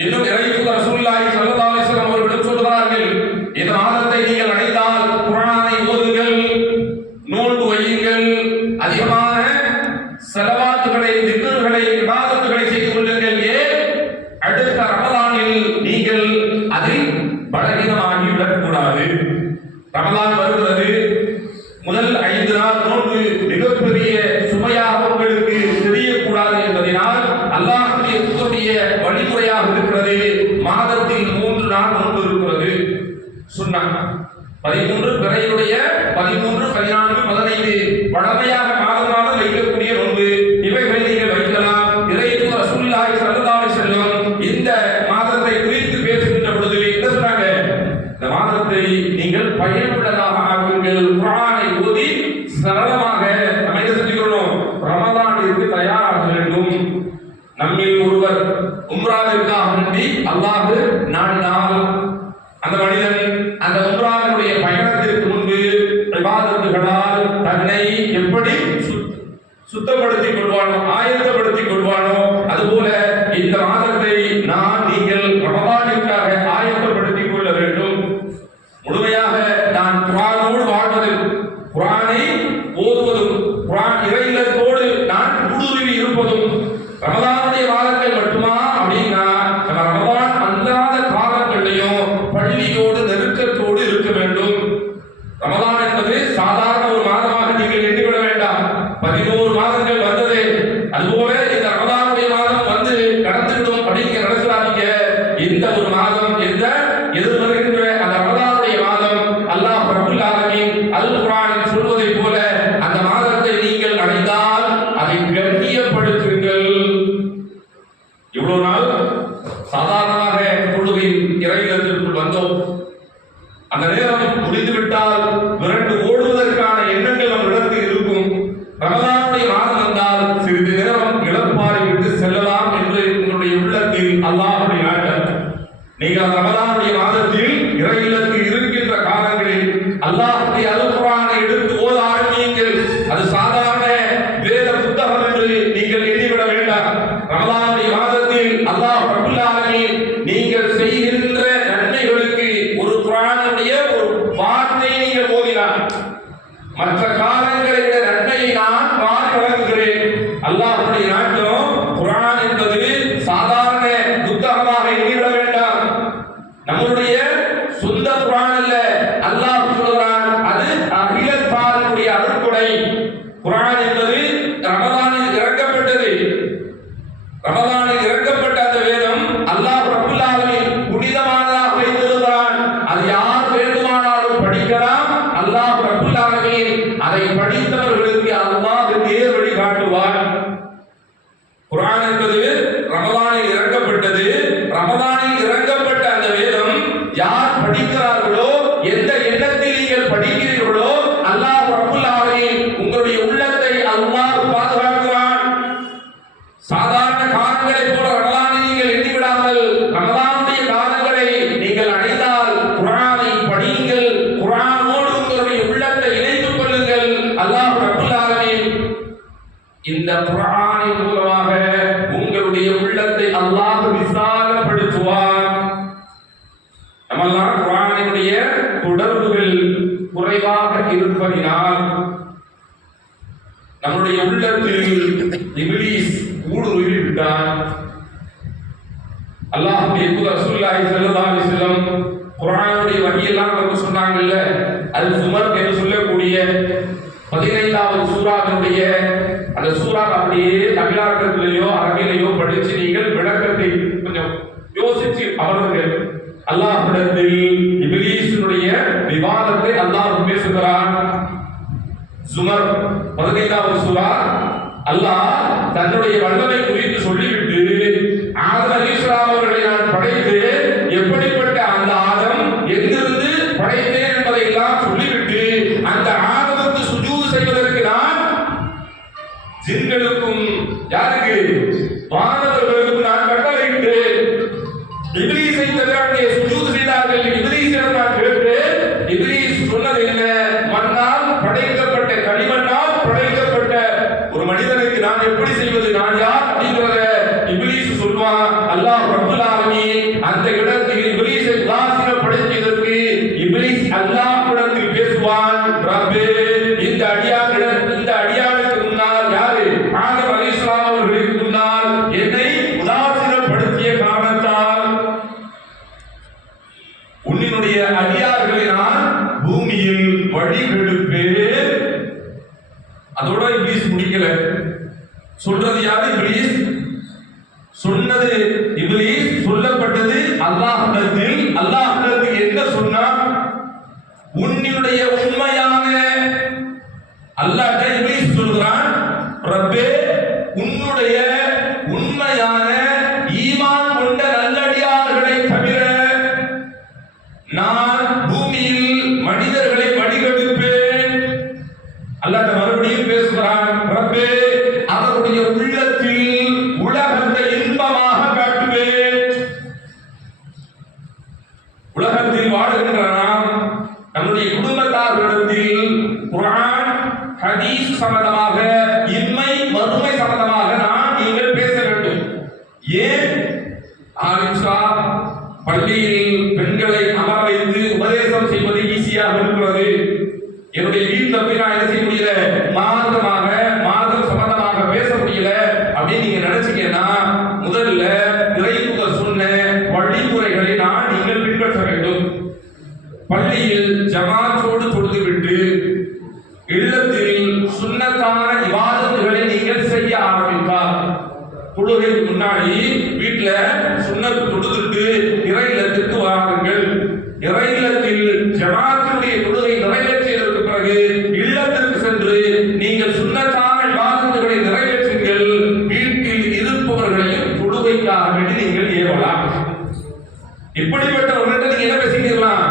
இன்னும் இறைத்தூதர் ரசூலுல்லாஹி ஸல்லல்லாஹு அலைஹி வஸல்லம் அவர்கள் சொல்கிறார்கள், இந்த மாதத்தை நீங்கள் அடைந்தால் குர்ஆனை ஓதுங்கள், நோன்பு வையுங்கள், அதிகமான ஸலவாத்துகளை, திக்ருகளை, இபாதத்துகளை செய்து கொள்ளுங்கள். ஏன்? அடுத்த ரமலானில் நீங்கள் அதில் பலகீனமாகி விடக்கூடாது. ரமலான் வருகிறது, முதல் 5 நாள் நோன்பு மிகப்பெரிய சுமையாக உங்களுக்கு தெரியக்கூடாது என்பதனால் அல்லாஹ்வுடைய தூதருடைய வழிமுறையாக இருக்கிறது. மாதத்தில் 3 நாள் நோன்பு இருக்கிறது. சுன்னத் 13 பிறையுடைய 13, 14, 15 வழமையாக மாதம் மாதம் வைக்கக்கூடிய நோன்பு. இவைகளை நீங்கள் வைக்கலாம். இறைத்தூதர் ரசூலுல்லாஹி ஸல்லல்லாஹு அலைஹி வஸல்லம் இந்த மாதத்தை குறித்து பேசுகின்ற பொழுது என்ன சொன்னாங்க? இந்த மாதத்தை நீங்கள் பயனுள்ளதாக ஆக்குங்கள். குர்ஆனை ஓதி சரளமாக நம்ம என்ன செஞ்சுக்கணும்? ரமலானிற்கு தயாராக வேண்டும். நம்மில் ஒருவர் உம்ராவிற்காக வேண்டி அல்லாஹ் நாடினால் அந்த மனிதன் அந்த உம்ராவுடைய பயணத்திற்கு முன்பு இபாதத்துகளால் தன்னை எப்படி சுத்தப்படுத்திக் கொள்வானோ, ஆயத்தப்படுத்திக் கொள்வானோ, அதுபோல இந்த மாதத்தை நீங்கள் ரமலானிற்காக ஆயத்தப்படுத்திக் கொள்ள வேண்டும். முழுமையாக நான் குர்ஆனோடு வாழ்வதில், குர்ஆனை ஓதுவதும், குர்ஆன் இறையிலத்தோடு நான் ஊடுருவி இருப்பதும் ரமலானுடைய மாதங்கள் மட்டுமா அப்படின்னா, நம்ம ரமலான் அல்லாத காலங்களையும் பள்ளியோடு நெருக்கத்தோடு இருக்க வேண்டும். ரமலான் என்பது சாதாரண ஒரு மாதமாக நீங்கள் எண்ணிவிட வேண்டாம். 11 மாதங்கள் வந்தது, அதுபோல இந்த ரமலானுடைய மாதம் வந்து கடந்துவிடும் அப்படின்னு நினைச்சாதீங்க. இந்த ஒரு மாதம், இந்த எதிர்வருகின்ற அந்த ரமலானுடைய மாதம் அல்லாஹ் ரப்புல் ஆலமீன் அல் குர்ஆனில் சொல்வதை போல அந்த மாதத்தை நீங்கள் அடைந்தால் அதை கண்ணியப்படுத்துங்கள். இவ்வளவு நாள் சாதாரணமாக தொழுகையில் இறையிலத்திற்குள் வந்தோம். அந்த நேரம் முடிந்துவிட்டால் விரண்டு ஓடுவதற்கான எண்ணங்கள் நம் இடத்தில் இருக்கும். ரமலானுடைய மாதம் வந்தால் சிறிது நேரம் இழப்பாறை விட்டு செல்லலாம் என்று உங்களுடைய உள்ளத்தில் அல்லாஹ்வுடைய நாட்டம். நீங்கள் ரமலானுடைய மாதத்தில் இறையிலத்தில் இருக்கின்ற காலங்களில் அல்லாஹ்வுடைய அல் குர்ஆனை எடுத்து ஓத ஆரம்பியுங்கள். அது சாதாரண வேத புத்தகம் என்று நீங்கள் எண்ணிவிட வேண்டாம். ரமலானுடைய மாதத்தில் அல்லாஹ் ரப்புல் ஆலமீன் நீங்கள் செய்கின்ற நன்மைகளுக்கு ஒரு குர்ஆனுடைய ஒரு வார்த்தையை நீங்கள் ஓதினார். மற்ற காலங்களை விட நன்மையை நான் வாரி வழங்குகிறேன். அல்லாஹ்வுடைய நாட்டம் குர்ஆன் என்பது சாதாரண புத்தகமாக எண்ணிவிட வேண்டாம். நம்முடைய சொந்த குர்ஆன் அல்ல. அல்லாஹ் சொல்கிறான், அது அகிலத்தாருடைய அருட்கொடை. குர்ஆன் என்பது ரமலானில் இறக்கப்பட்டது. ரமலானில் இறக்கப்பட்ட அந்த வேதம் அல்லாஹ் ரப்புல் ஆலமீன் புனிதமானதாக வைத்திருக்கிறான். அது யார் வேண்டுமானாலும் படிக்கலாம். அல்லாஹ் ரப்புல் ஆலமீன் அதை படித்தவர்களுக்கு அல்லாஹ் நேர் வழி காட்டுவான். குர்ஆன் என்பது ரமலானில் இறக்கப்பட்டது. ரமலானில் இறக்கப்பட்ட அந்த வேதம் யார் படிக்கிறார்களோ, எந்த எண்ணத்தில் நீங்கள் படிக்கிறீர்களோ, அல்லாஹ் ரப்புல் ஆலமீன் உங்களுடைய உள்ளத்தை அல்லாஹ் பாதுகாக்கிறான். சாதாரண காலங்களை போல ரமலானை நீங்கள் எண்ணிவிடாமல் ரமலானுடைய காலங்களை நீங்கள் அடைந்தால் குர்ஆனை படியுங்கள். குர்ஆனோடு உங்களுடைய உள்ளத்தை இணைத்துக் கொள்ளுங்கள். அல்லாஹ் ரப்புல் ஆலமீன் இந்த குர்ஆனின் மூலமாக உங்களுடைய உள்ளத்தை அல்லாஹ் விசாலப்படுத்துவார். நம்மெல்லாம் குர்ஆனினுடைய தொடர்புகள் குறைவாக இருப்பதினால் நம்முடைய உள்ளத்தில் இப்லீஸ் ஊடுருவி விட்டான். அல்லாஹ்வுடைய தூதர் ரசூலுல்லாஹி ஸல்லல்லாஹு அலைஹி வஸல்லம் குர்ஆனுடைய வஹியெல்லாம் நமக்கு சொன்னாங்கல்ல, அது சுமர் என்று சொல்லக்கூடிய 15வது சூராவினுடைய அந்த சூரா அப்படியே தமிழாக்கத்திலேயோ அரபிலேயோ படிச்சு நீங்கள் விளக்கத்தை கொஞ்சம் யோசிச்சு அமருங்கள். அல்லாஹ்விடத்தில் இப்லீஸினுடைய விவாதத்தை அல்லாஹ் பேசுகிறான். சுமர் 15வது சூரா அல்லாஹ் தன்னுடைய வல்லமை குறித்து சொல்லிவிட்டு, ஆதம் அலைஹிஸ்ஸலாம் அவர்களை நான் படைத்து எப்படிப்பட்ட அந்த ஆதம் எங்கிருந்து படைத்தேன் என்பதை எல்லாம் சொல்லிவிட்டு, அந்த ஆதமுக்கு சுஜூது செய்வதற்கு நான் ஜின்களுக்கும் யாருக்கு வானவர்களுக்கும் நான் கட்டளையிட்டு இப்லீஸை தவிர அங்கே சுஜூது செய்தார்கள். இப்லீஸிடம் நான் கேட்டு, இப்லீஸ் சொன்னது என்ன? மண்ணால் படைக்கப்பட்ட, களிமண்ணால் படைக்கப்பட்ட ஒரு மனிதனுக்கு நான் எப்படி செய்வது? நான் யார் அப்படிங்கிறத இப்லீஸ் சொல்வான். அல்லாஹ் ரப்புல் ஆலமீன் இப்லீஸ் சொல்லப்பட்டது அல்லாஹ்விடத்தில். அல்லாஹ்விடத்தில் என்ன சொன்னான்? உன்னுடைய உண்மையான அல்லாஹ்ட்ட இப்லீஸ் சொல்கிறான், ரப்பே உன்னுடைய உண்மையான ஈமான் கொண்ட நல்லடியார்களை தவிர நான் பூமியில் மனிதர்களை வழிகெடுப்பேன். அல்லாஹ் மறுபடியும் பேசுகிறான், ரப்பே அவருடைய உள்ளத்தில் உலகத்தை இன்பமாக காட்டுவேன். உலகத்தில் வாழுகின்ற நாம் நம்முடைய குடும்பத்தார்களிடத்தில் குர்ஆன் ஹதீஸ் சம்பந்தமாக இன்மை மறுமை சம்பந்தமாக நீங்கள் பேச வேண்டும். ஏன்? ஆலிம்சா பள்ளியில் பெண்களை அமர வைத்து உபதேசம் செய்வது ஈஸியாக இருக்கிறது. என்னுடைய வீட்டில் போய் நான் என்ன செய்ய முடியல, மார்க்கம் சம்பந்தமாக பேச முடியல அப்படின்னு நீங்க நினைச்சீங்கன்னா முதல்ல இறைத்தூதர் சொன்ன வழிமுறைகளை நீங்கள் பின்பற்ற வேண்டும். பள்ளியில் ஜமாத்தோடு தொழுதுவிட்டு இல்லத்தில் சுன்னத்தான இபாதத்துகளை நீங்கள் செய்ய ஆரம்பித்தால், தொழுகைக்கு முன்னாடி வீட்டுல சுன்னத்து தொழுதுட்டு இறை இல்லத்திற்கு வாருங்கள். இறை இல்லத்தில் ஜமாத்தினுடைய தொழுகை நிறைவேற்றியதற்கு பிறகு இல்லத்திற்கு சென்று நீங்கள் சுன்னத்தான இபாதத்துகளை நிறைவேற்றுங்கள். வீட்டில் இருப்பவர்களையும் தொழுகைக்காக வேண்டி நீங்கள் ஏவலாம். இப்படிப்பட்டவர்கள்ட்ட நீங்க என்ன பேசிக்கலாம்?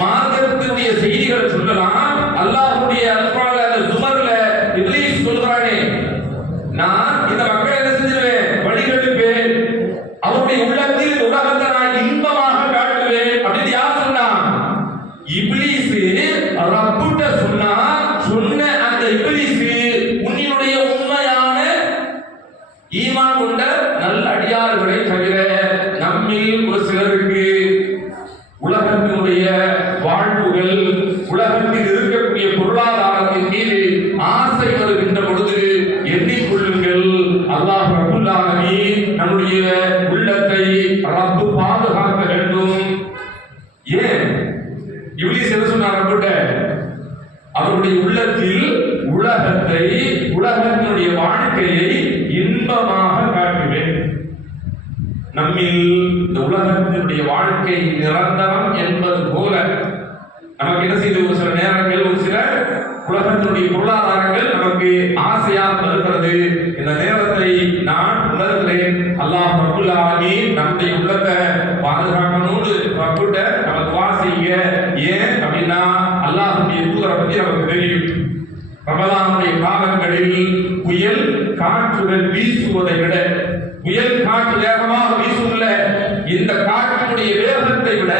மார்க்கத்தினுடைய செய்திகளை சொல்லலாம். அல்லாஹ்வுடைய அல்குர்ஆன்ல அந்த ஜுமர்ல இப்லீஸ் சொல்றானே, நான் இந்த மக்களை என்ன செஞ்சிருவேன், வழிகெடுப்பேன், அவருடைய உள்ளத்தில் உலகத்தை நான் இன்பமாக காட்டுவேன் அப்படின்னு யார் சொன்னா? இப்லீஸ் ரப்புட்ட சொன்ன அந்த இப்லீஸ் உன்னுடைய உண்மையான ஈமான் கொண்ட நல்ல அடியார்களை தவிர நம்மில் ஒரு சிலருக்கு உலகத்தினுடைய வாழ்வுகள், உலகத்தில் இருக்கக்கூடிய பொருளாதாரத்தின் மீது ஆசை வருகின்ற பொழுது எண்ணிக்கொள்ளுங்கள், அல்லாஹ் ரப்புல் ஆலமீன் நம்முடைய உள்ளத்தை ரப்பு பாதுகாக்க வேண்டும். ஏன் இப்லீஸ் என்ன சொன்னார்? ரப்புட்ட அவருடைய உள்ளத்தில் உலகத்தினுடைய வாழ்க்கையை இன்பமாக காட்டுவேன். நம்மில் இந்த உலகத்தினுடைய வாழ்க்கை நிரந்தரம் என்பது போல நமக்கு என்ன செய்து ஒரு சில நேரங்கள் ஒரு சில உலகத்தினுடைய பொருளாதாரங்கள் நமக்கு ஆசையாக வருகிறது. இந்த நேரத்தை நான் உணர்கிறேன். அல்லாஹ் ரப்புல் ஆலமீன் நம்முடைய உள்ளத்தை பாதுகாக்கணும்னு ரப்புட்ட நமக்கு துஆ செய்யுங்க. ஏன் அப்படின்னா அல்லாஹ்வுடைய தூதரை பத்தி நமக்கு தெரியும். ரமலானுடைய காலங்களில் புயல் காற்றுகள் வீசுவதை விட, புயல் காற்று வேகமாக வீசும்ல, இந்த காற்றினுடைய வேகத்தை விட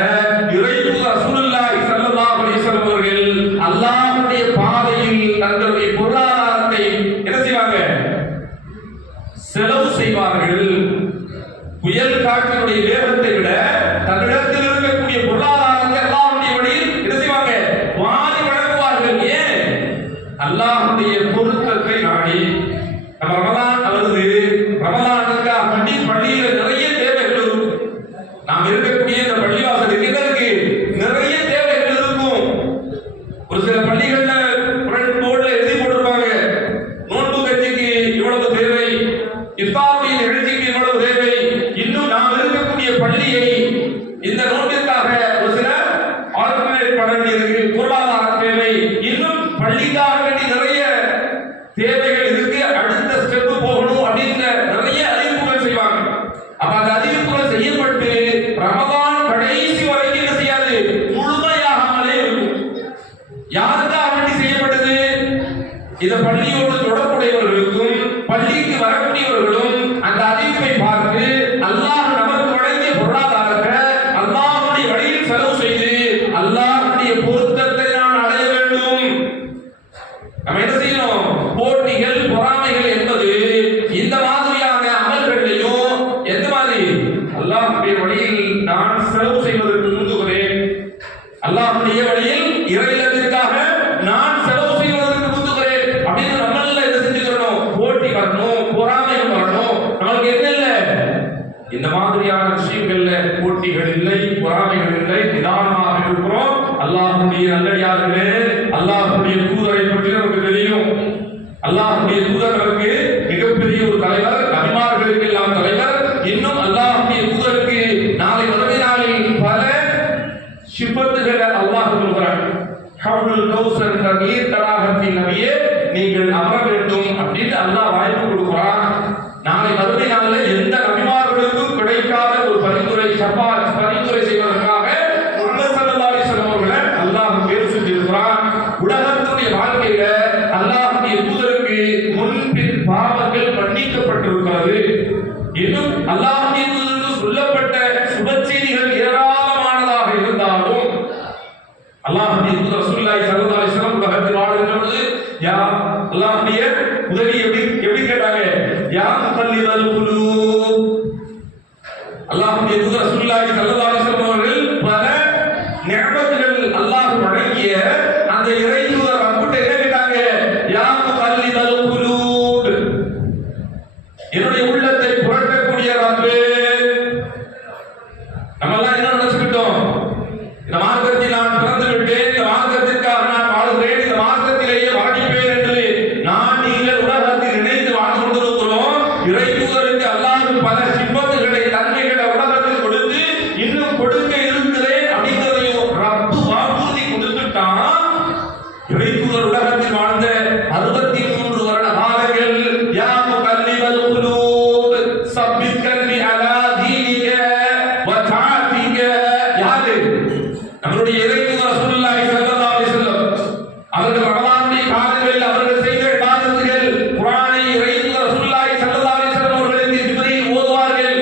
இறைத்தூதர் ரசூலுல்லாஹி ஸல்லல்லாஹு அலைஹி வஸல்லம் அவர்கள் அல்லாஹ்வுடைய பாதையில் தங்களுடைய பொருளாதாரத்தை என்ன செய்வாங்க? செலவு செய்வார்கள். புயல் காற்றினுடைய வேகத்தை விட தன்னிடத்தில் இருக்கக்கூடிய பொருளாதாரத்தை அல்லாஹ்வுடைய வழியில் என்ன செய்வாங்க? வாரி வழங்குவார்கள். ஏன்? அல்லாஹ்வுடைய பொருத்தத்தை நாடி. நம்ம ரமலான் வருது, ரமலானுக்காக பள்ளியில நிறைய தேவைகள் இருக்கும். நாம் இருக்கக்கூடிய இந்த பள்ளிவாசலுக்கு இதற்கு நிறைய தேவைகள் இருக்கும். ஒரு சில பள்ளிகள்ல ஃப்ரண்ட் போர்டுல எழுதி போட்டிருப்பாங்க, நோன்பு கட்சிக்கு இவ்வளவு தேவை, இஃப்தாருடைய நிகழ்ச்சிக்கு இவ்வளவு தேவை. இன்னும் நாம் இருக்கக்கூடிய பள்ளியை இந்த நோன்பிற்காக ஒரு சில ஆல்டர்னேட் பண்ண வேண்டியிருக்கு, பொருளாதார தேவை, இன்னும் பள்ளிக்காக வேண்டி நிறைய தேவைகள் இருக்கு, அடுத்த ஸ்டெப் போகணும் அப்படின்ற நிறைய அறிவிப்புகள் செய்வாங்க. அப்ப அந்த அறிவிப்புகள் செய்யப்பட்டு ரமலான் கடைசி வரைக்கும் என்ன செய்யாது, முழுமையாகாமலே இருக்கும். யாருக்காக வேண்டி செய்யப்பட்டது? இந்த பள்ளியோடு தொடர்புடையவர்களுக்கும் பள்ளிக்கு வரக்கூடியவர்களும் அந்த அறிவிப்பை பார்த்து அல்லாஹ் நமக்கு வழங்கிய பொருளாதாரத்தை அல்லாஹ்வுடைய வழியில் செலவு செய்து அல்லாஹ்வுடைய பொருத்தத்தை நான் அடைய வேண்டும். நம்ம என்ன செய்யணும்? போட்டிகள் பொறாமைகள் என்பது இந்த மாதிரியான அமல்களையும் எந்த மாதிரி அல்லாஹ்வுடைய வழியில் நான் செலவு செய்வதற்கு முந்துகிறேன், அல்லாஹ்வுடைய வழியில் இறையிலத்திற்காக நான் செலவு செய்வதற்கு முந்துகிறேன் அப்படின்னு நம்மள என்ன செஞ்சுக்கிறோம்? போட்டி வரணும், பொறாமை வரணும். நமக்கு என்ன இல்லை? இந்த மாதிரியான விஷயங்கள்ல போட்டிகள் இல்லை, பொறாமைகள் இல்லை, நிதானமாக இருக்கிறோம். அல்லாஹ்வுடைய நல்லடியார்களே, அல்லாஹ்வுடைய தூதரை பற்றி நமக்கு தெரியும். அல்லாஹ்வுடைய தூதர் நமக்கு மிகப்பெரிய ஒரு தலைவர், நபிமார்களுக்கு எல்லாம் தலைவர். இன்னும் அல்லாஹ் சிபத்துகளை அல்லாஹ் சொல்கிறான். ஹவுலுல் கௌசர் என்ற நீர் தடாகத்தின் நபியே நீங்கள் அமர வேண்டும் அப்படின்னு அல்லாஹ் வாய்ப்பு கொடுக்கிறான். நாளை மறுமை நாளில் எந்த நபிமார்களுக்கும் கிடைக்காத ஒரு பரிந்துரை பரிந்துரை செய்வதற்காக முஹம்மது ஸல்லல்லாஹு அலைஹி வஸல்லம் அவர்களை அல்லாஹ் பேர் சொல்லியிருக்கிறான். உலகத்துடைய வாழ்க்கையில அல்லாஹ்வுடைய தூதருக்கு முன்பின் பாவங்கள் மன்னிக்கப்பட்டிருக்கிறது. இன்னும் அல்லாஹ்வுடைய தூதருக்கு சொல்லப்பட்ட சுப செய்திகள் ஏராளமானதாக இருந்தாலும் அல்லாஹ்வுடைய தூதர் ரசூலுல்லாஹி ஸல்லல்லாஹு அலைஹி வஸல்லம் உலகத்தில் வாழ்கின்ற பொழுது யா அல்லாஹ்வுடைய உதவி எப்படி கேட்டாங்க? யா முகல்லிபல் குலூப். அல்லாஹ்வுடைய தூதர் ரசூலுல்லாஹி ஸல்லல்லாஹு அலைஹி வஸல்லம் அவர்கள் பல நிஅமத்துகள் அல்லாஹ் வழங்கிய அந்த இறை தூதர் ரப்பிட்ட என்ன கேட்டாங்க? யா முகல்லிபல் குலூப், என்னுடைய உள்ளத்தை புரட்டக்கூடிய ரப்பே. நம்ம எல்லாம் என்ன நினைச்சுக்கிட்டோம்? இந்த மார்க்கத்தில் நான் பிறந்து விட்டேன், இந்த மார்க்கத்திற்காக நான் வாழ்கிறேன், இந்த மார்க்கத்திலேயே வாழ்ப்பேன் என்று நான் நீங்கள் உலகத்தில் நினைத்து வாழ்ந்து கொண்டிருக்கிறோம். இறை தூதருக்கு அல்லாஹ் பல சிபத்துகளை தன்மைகளை உலகத்தில் கொடுத்து இன்னும் கொடுக்க இருக்கிறேன் அப்படிங்கிறதையும் ரப்பு வாக்குறுதி கொடுத்துட்டான். இறை தூதர் உலகத்தில் வாழ்ந்த 63 வருட காலங்கள் யா முகல்லிபல் குலூப் சப்பித் கல்பி அலா தீனிக வ தாஅதிக. யாரு? நம்முடைய இறை தூதர் ரசூலுல்லாஹி ஸல்லல்லாஹு அலைஹி வஸல்லம் அவர்கள் ரமலானுடைய காலங்களில் அவர்கள் செய்த இபாதத்துகள் குர்ஆனை இறை தூதர் ரசூலுல்லாஹி ஸல்லல்லாஹு அலைஹி வஸல்லம் அவர்களுக்கு ஜிப்ரீல் ஓதுவார்கள்.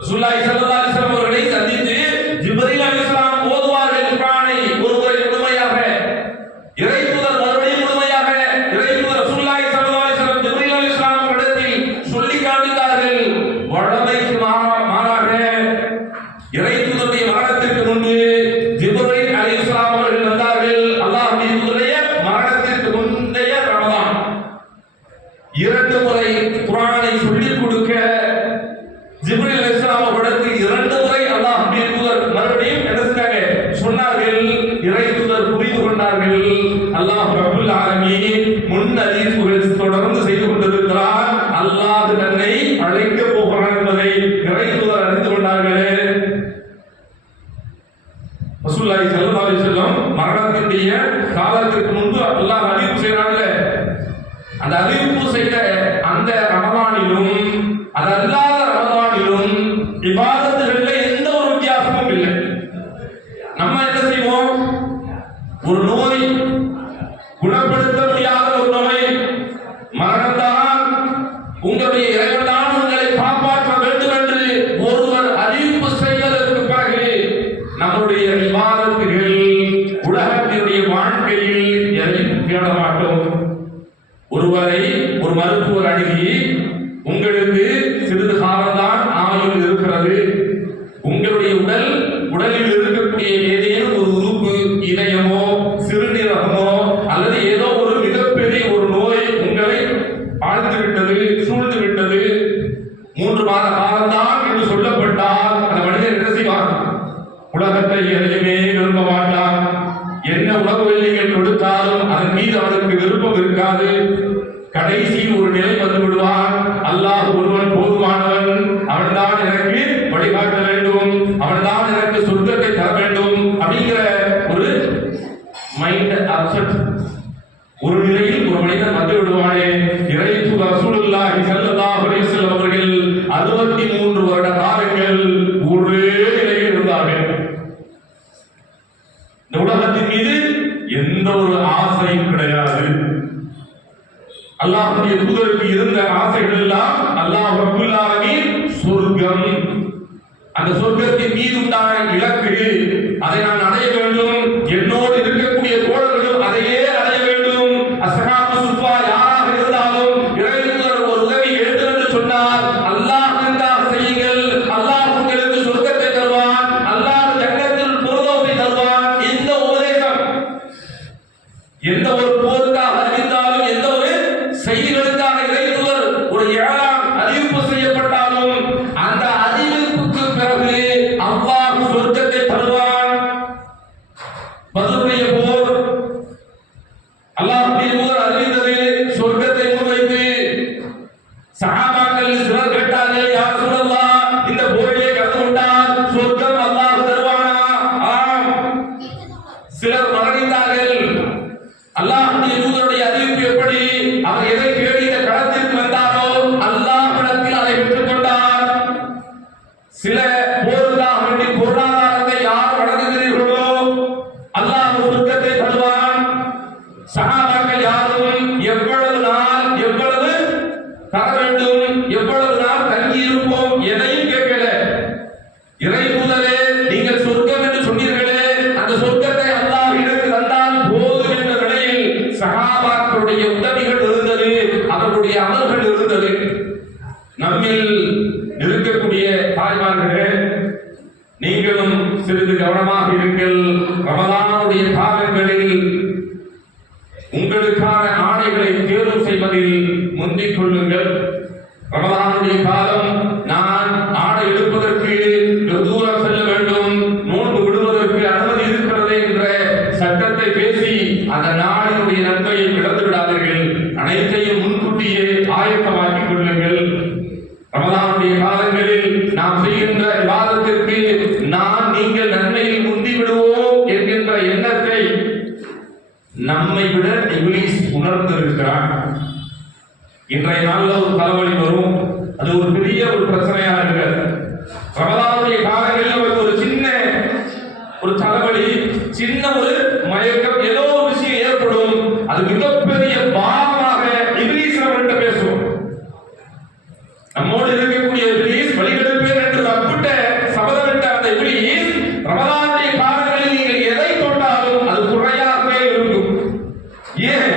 ரசூலுல்லாஹி ஸல்லல்லாஹு அலைஹி வஸல்லம் அவர்களை சந்தித்து ஜிப்ரீல் அலைஹிஸ்ஸலாம் ஓதுவார்கள் குர்ஆனை ஒரு முறை முழுமையாக. இறை தூதர் மறுபடியும் முழுமையாக இறை தூதர் ரசூலுல்லாஹி ஸல்லல்லாஹு அலைஹி வஸல்லம் ஜிப்ரீல் அலைஹிஸ்ஸலாம் அவர்களிடத்தில் சொல்லி காண்பித்தார்கள். வழமைக்கு மாறாக இறை தூதருடைய மரணத்திற்கு முன்பு ஜிப்ரீல் அலைஹிஸ்ஸலாம் அவர்கள் வந்தார்கள். அல்லாஹ்வுடைய தூதருடைய மரணத்திற்கு முந்தைய ரமலான் 2 முறை குர்ஆனை சொல்லிக் கொடுக்க ஜிப்ரீல் அலைஹிஸ்ஸலாம் அவர்களுக்கு 2 முறை அல்லாஹ்வுடைய தூதர் மறுபடியும் என்ன செஞ்சாங்க? சொன்னார்கள். இறை தூதர் புரிந்து கொண்டார்கள். அல்லாஹ் ரப்புல் ஆலமீன் முன் அறிவிப்புகள் தொடர்ந்து செய்து கொண்டிருக்கிறார். அல்லாஹ் தன்னை அழைக்க போகிறான் என்பதை இறை தூதர் அறிந்து கொண்டார்களே. ரசூலுல்லாஹி ஸல்லல்லாஹு அலைஹி வஸல்லம் மரணத்தினுடைய காலத்திற்கு முன்பு அல்லாஹ் அறிவிப்பு செய்றாங்க. அந்த அறிவிப்பு செய்த அந்த ரமலானிலும் அது அல்லாத ரமலானிலும் இபாதத்துகள்ல எந்த ஒரு வித்தியாசமும் இல்லை. நம்ம என்ன செய்வோம்? ஒரு நோய் குணப்படுத்த முடியாத ஒரு நோய் மரணம்தான், உங்களுடைய இறைவன்தான் உங்களை காப்பாற்ற வேண்டும் என்று ஒருவர் அறிவிப்பு செய்வதற்கு பிறகு நம்முடைய இபாதத்துகள் உலகத்தினுடைய வாழ்க்கையில் எதையும் தேட மாட்டோம். ஒருவரை ஒரு மருத்துவர் அணுகி உங்களுக்கு சிறிது காலம்தான் ஆயுள் இருக்கிறது, உங்களுடைய உடலில் இருக்கக்கூடிய ஏதேனும் ஒரு உறுப்பு, இதயமோ சிறுநீரகமோ அல்லது ஏதோ ஒரு மிகப்பெரிய ஒரு நோய் உங்களை ஆழ்ந்து விட்டது, சூழ்ந்து விட்டது, 3 மாத காலம்தான் என்று சொல்லப்பட்டால் அந்த மனிதன் என்ன செய்வான்? உலகத்தை எதையுமே விரும்ப மாட்டான். என்ன உணவு நீங்கள் கொடுத்தாலும் அதன் மீது அவனுக்கு விருப்பம் இருக்காது. கடைசியில் ஒரு நிலை வந்து விடுவான். அல்லாஹ் ஒருவன் போதுமானவன், அவன்தான் எனக்கு வழிகாட்ட வேண்டும், அவன்தான் எனக்கு சொர்க்கத்தை தர வேண்டும் அப்படிங்கிற ஒரு மைண்ட் அப்செட் ஒரு நிலையில் ஒரு மனிதன் வந்து விடுவானே. இறை தூதர் ரசூலுல்லாஹி ஸல்லல்லாஹு அலைஹி வஸல்லம் அவர்கள் 63 வருட காலங்கள் ஒரே நிலையில் இருந்தார்கள். இந்த உலகத்தின் மீது எந்த ஒரு ஆசையும் கிடையாது. அல்லாஹ்வுடைய தூதருக்கு இருந்த ஆசைகள் எல்லாம் அல்லாஹ் ரப்பல் ஆலமீன் சொர்க்கம், அந்த சொர்க்கத்தின் மீது உண்டான இலக்கு, அதை நான் அடைய வேண்டும், என்னோடு இருக்கக்கூடிய தோழர்களும் அதையே அடைய வேண்டும். அஸ்ஹாபு சுஃபா யாராக இருந்தாலும் இறை தூதர் ஒரு உதவி வேண்டும் என்று சொன்னால் அல்லாஹ்விற்காக செய்யுங்கள், அல்லாஹ் உங்களுக்கு சொர்க்கத்தை தருவான், அல்லாஹ் ஜன்னத்துல் ஃபிர்தௌஸை தருவான். இந்த உபதேசம் எந்த ஒரு போருக்காக அறிவித்தாலும், எந்த ஒரு செய்திகளுக்காக இறை தூதர் ஒரு ஏழாம் அறிவிப்பு செய்யப்பட்டாலும் அந்த அறிவிப்புக்கு பிறகு அல்லாஹ் சொர்க்கத்தை தருவான். போருக்காக வேண்டி பொருளாதாரத்தை யார் வழங்குகிறீர்களோ அல்லாஹ் சொர்க்கத்தை தருவான். சஹாபாக்கள் யாரும் எவ்வளவு நாள் எவ்வளவு தர வேண்டும், எவ்வளவு நாள் தங்கி இருப்போம் எதையும் கேட்கல. இறை தூதரே நீங்கள் சொர்க்கம் என்று சொன்னீர்களே, அந்த சொர்க்கத்தை அல்லாஹ் எனக்கு தந்தால் போதும் என்ற நிலையில் சஹாபாக்களுடைய உதவிகள் இருந்தது, அவர்களுடைய அமல்கள் இருந்தது. நம்மில் இருக்கக்கூடிய தாய்மார்களே, நீங்களும் சிறிது கவனமாக இருங்கள். ரமலானுடைய காலங்களில் உங்களுக்கான ஆடைகளை தேர்வு செய்வதில் முந்திக் கொள்ளுங்கள். ரமலானுடைய காலம், நான் ஆடை எடுப்பதற்கு தூரம் செல்ல வேண்டும், நோன்பு விடுவதற்கு அனுமதி இருக்கிறது என்ற சட்டத்தை பேசி அந்த நாளினுடைய நன்மையை இழந்து விடாதீர்கள். அனைத்தையும் முன்கூட்டியே ஆயத்தமாக்கிக் கொள்ளுங்கள். ரமலானுடைய காலங்களில் நாம் செய்கின்ற விவாதத்திற்கு நான் நீங்கள் நன்மையில் முந்தி விடுவோம் என்கின்ற எண்ணத்தை நம்மை விட இப்லீஸ் உணர்ந்திருக்கிறான். இன்றைய நாளில் ஒரு தலைவலி வரும், அது ஒரு பெரிய ஒரு பிரச்சனையாக இருக்கிறது. ரமலானுடைய காலங்களில் அவருக்கு ஒரு சின்ன ஒரு தலைவலி, சின்ன ஒரு மயக்கம், ஏதோ ஒரு விஷயம் ஏற்படும், அது மிகப்பெரிய பாவமாக இப்லீஸ் அவர்கிட்ட பேசுவோம். நம்மோடு இருக்கக்கூடிய இப்லீஸ் வழிகெடுப்பேன் என்று அப்பிட்ட சபதமிட்ட அந்த இப்லீஸ் ரமலானுடைய காலங்களில் நீங்கள் எதை தொட்டாலும் அது குறையாகவே இருக்கும். ஏன்?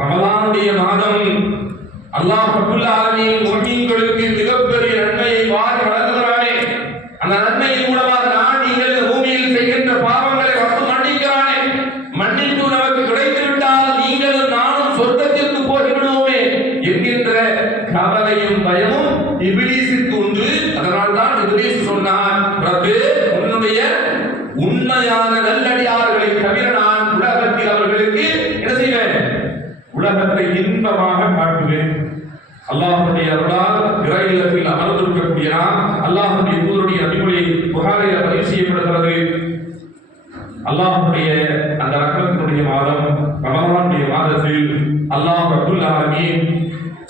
ரமலானுடைய மாதம் அல்லாஹ் ரப்பல் ஆலமீன் முஃமின்களுக்கு மிகப்பெரிய நன்மையை வாரி வழங்குகிறானே, அந்த நன்மையின் மூலமாக நான் நீங்கள் இந்த பூமியில் செய்கின்ற பாவங்களை ரப்பு மன்னிக்கிறானே, மன்னிப்பு நமக்கு கிடைத்துவிட்டால் நீங்களும் நானும் சொர்க்கத்திற்கு போய்விடுவோமே என்கின்ற கவலையும் பயமும் இப்லீஸுக்கு உண்டு. அதனால் தான் இப்லீஸ் சொன்னான், ரப்பே உன்னுடைய உண்மையான நல்லடியார்களை தவிர நான் உலகத்தில் அவர்களுக்கு என்ன செய்வேன்? உலகத்தை இன்பமாக காட்டுவேன். அல்லாஹ்வுடைய அருளால் இறை இல்லத்தில் அமர்ந்திருக்கக்கூடிய நாம் அல்லாஹ்வுடைய தூதருடைய அடிமொழி புகாரில் பதிவு செய்யப்படுகிறது. அல்லாஹ்வுடைய அந்த ரஹ்மத்தினுடைய மாதம் ரமலானுடைய மாதத்தில் அல்லாஹ் ரப்பல் ஆலமீன்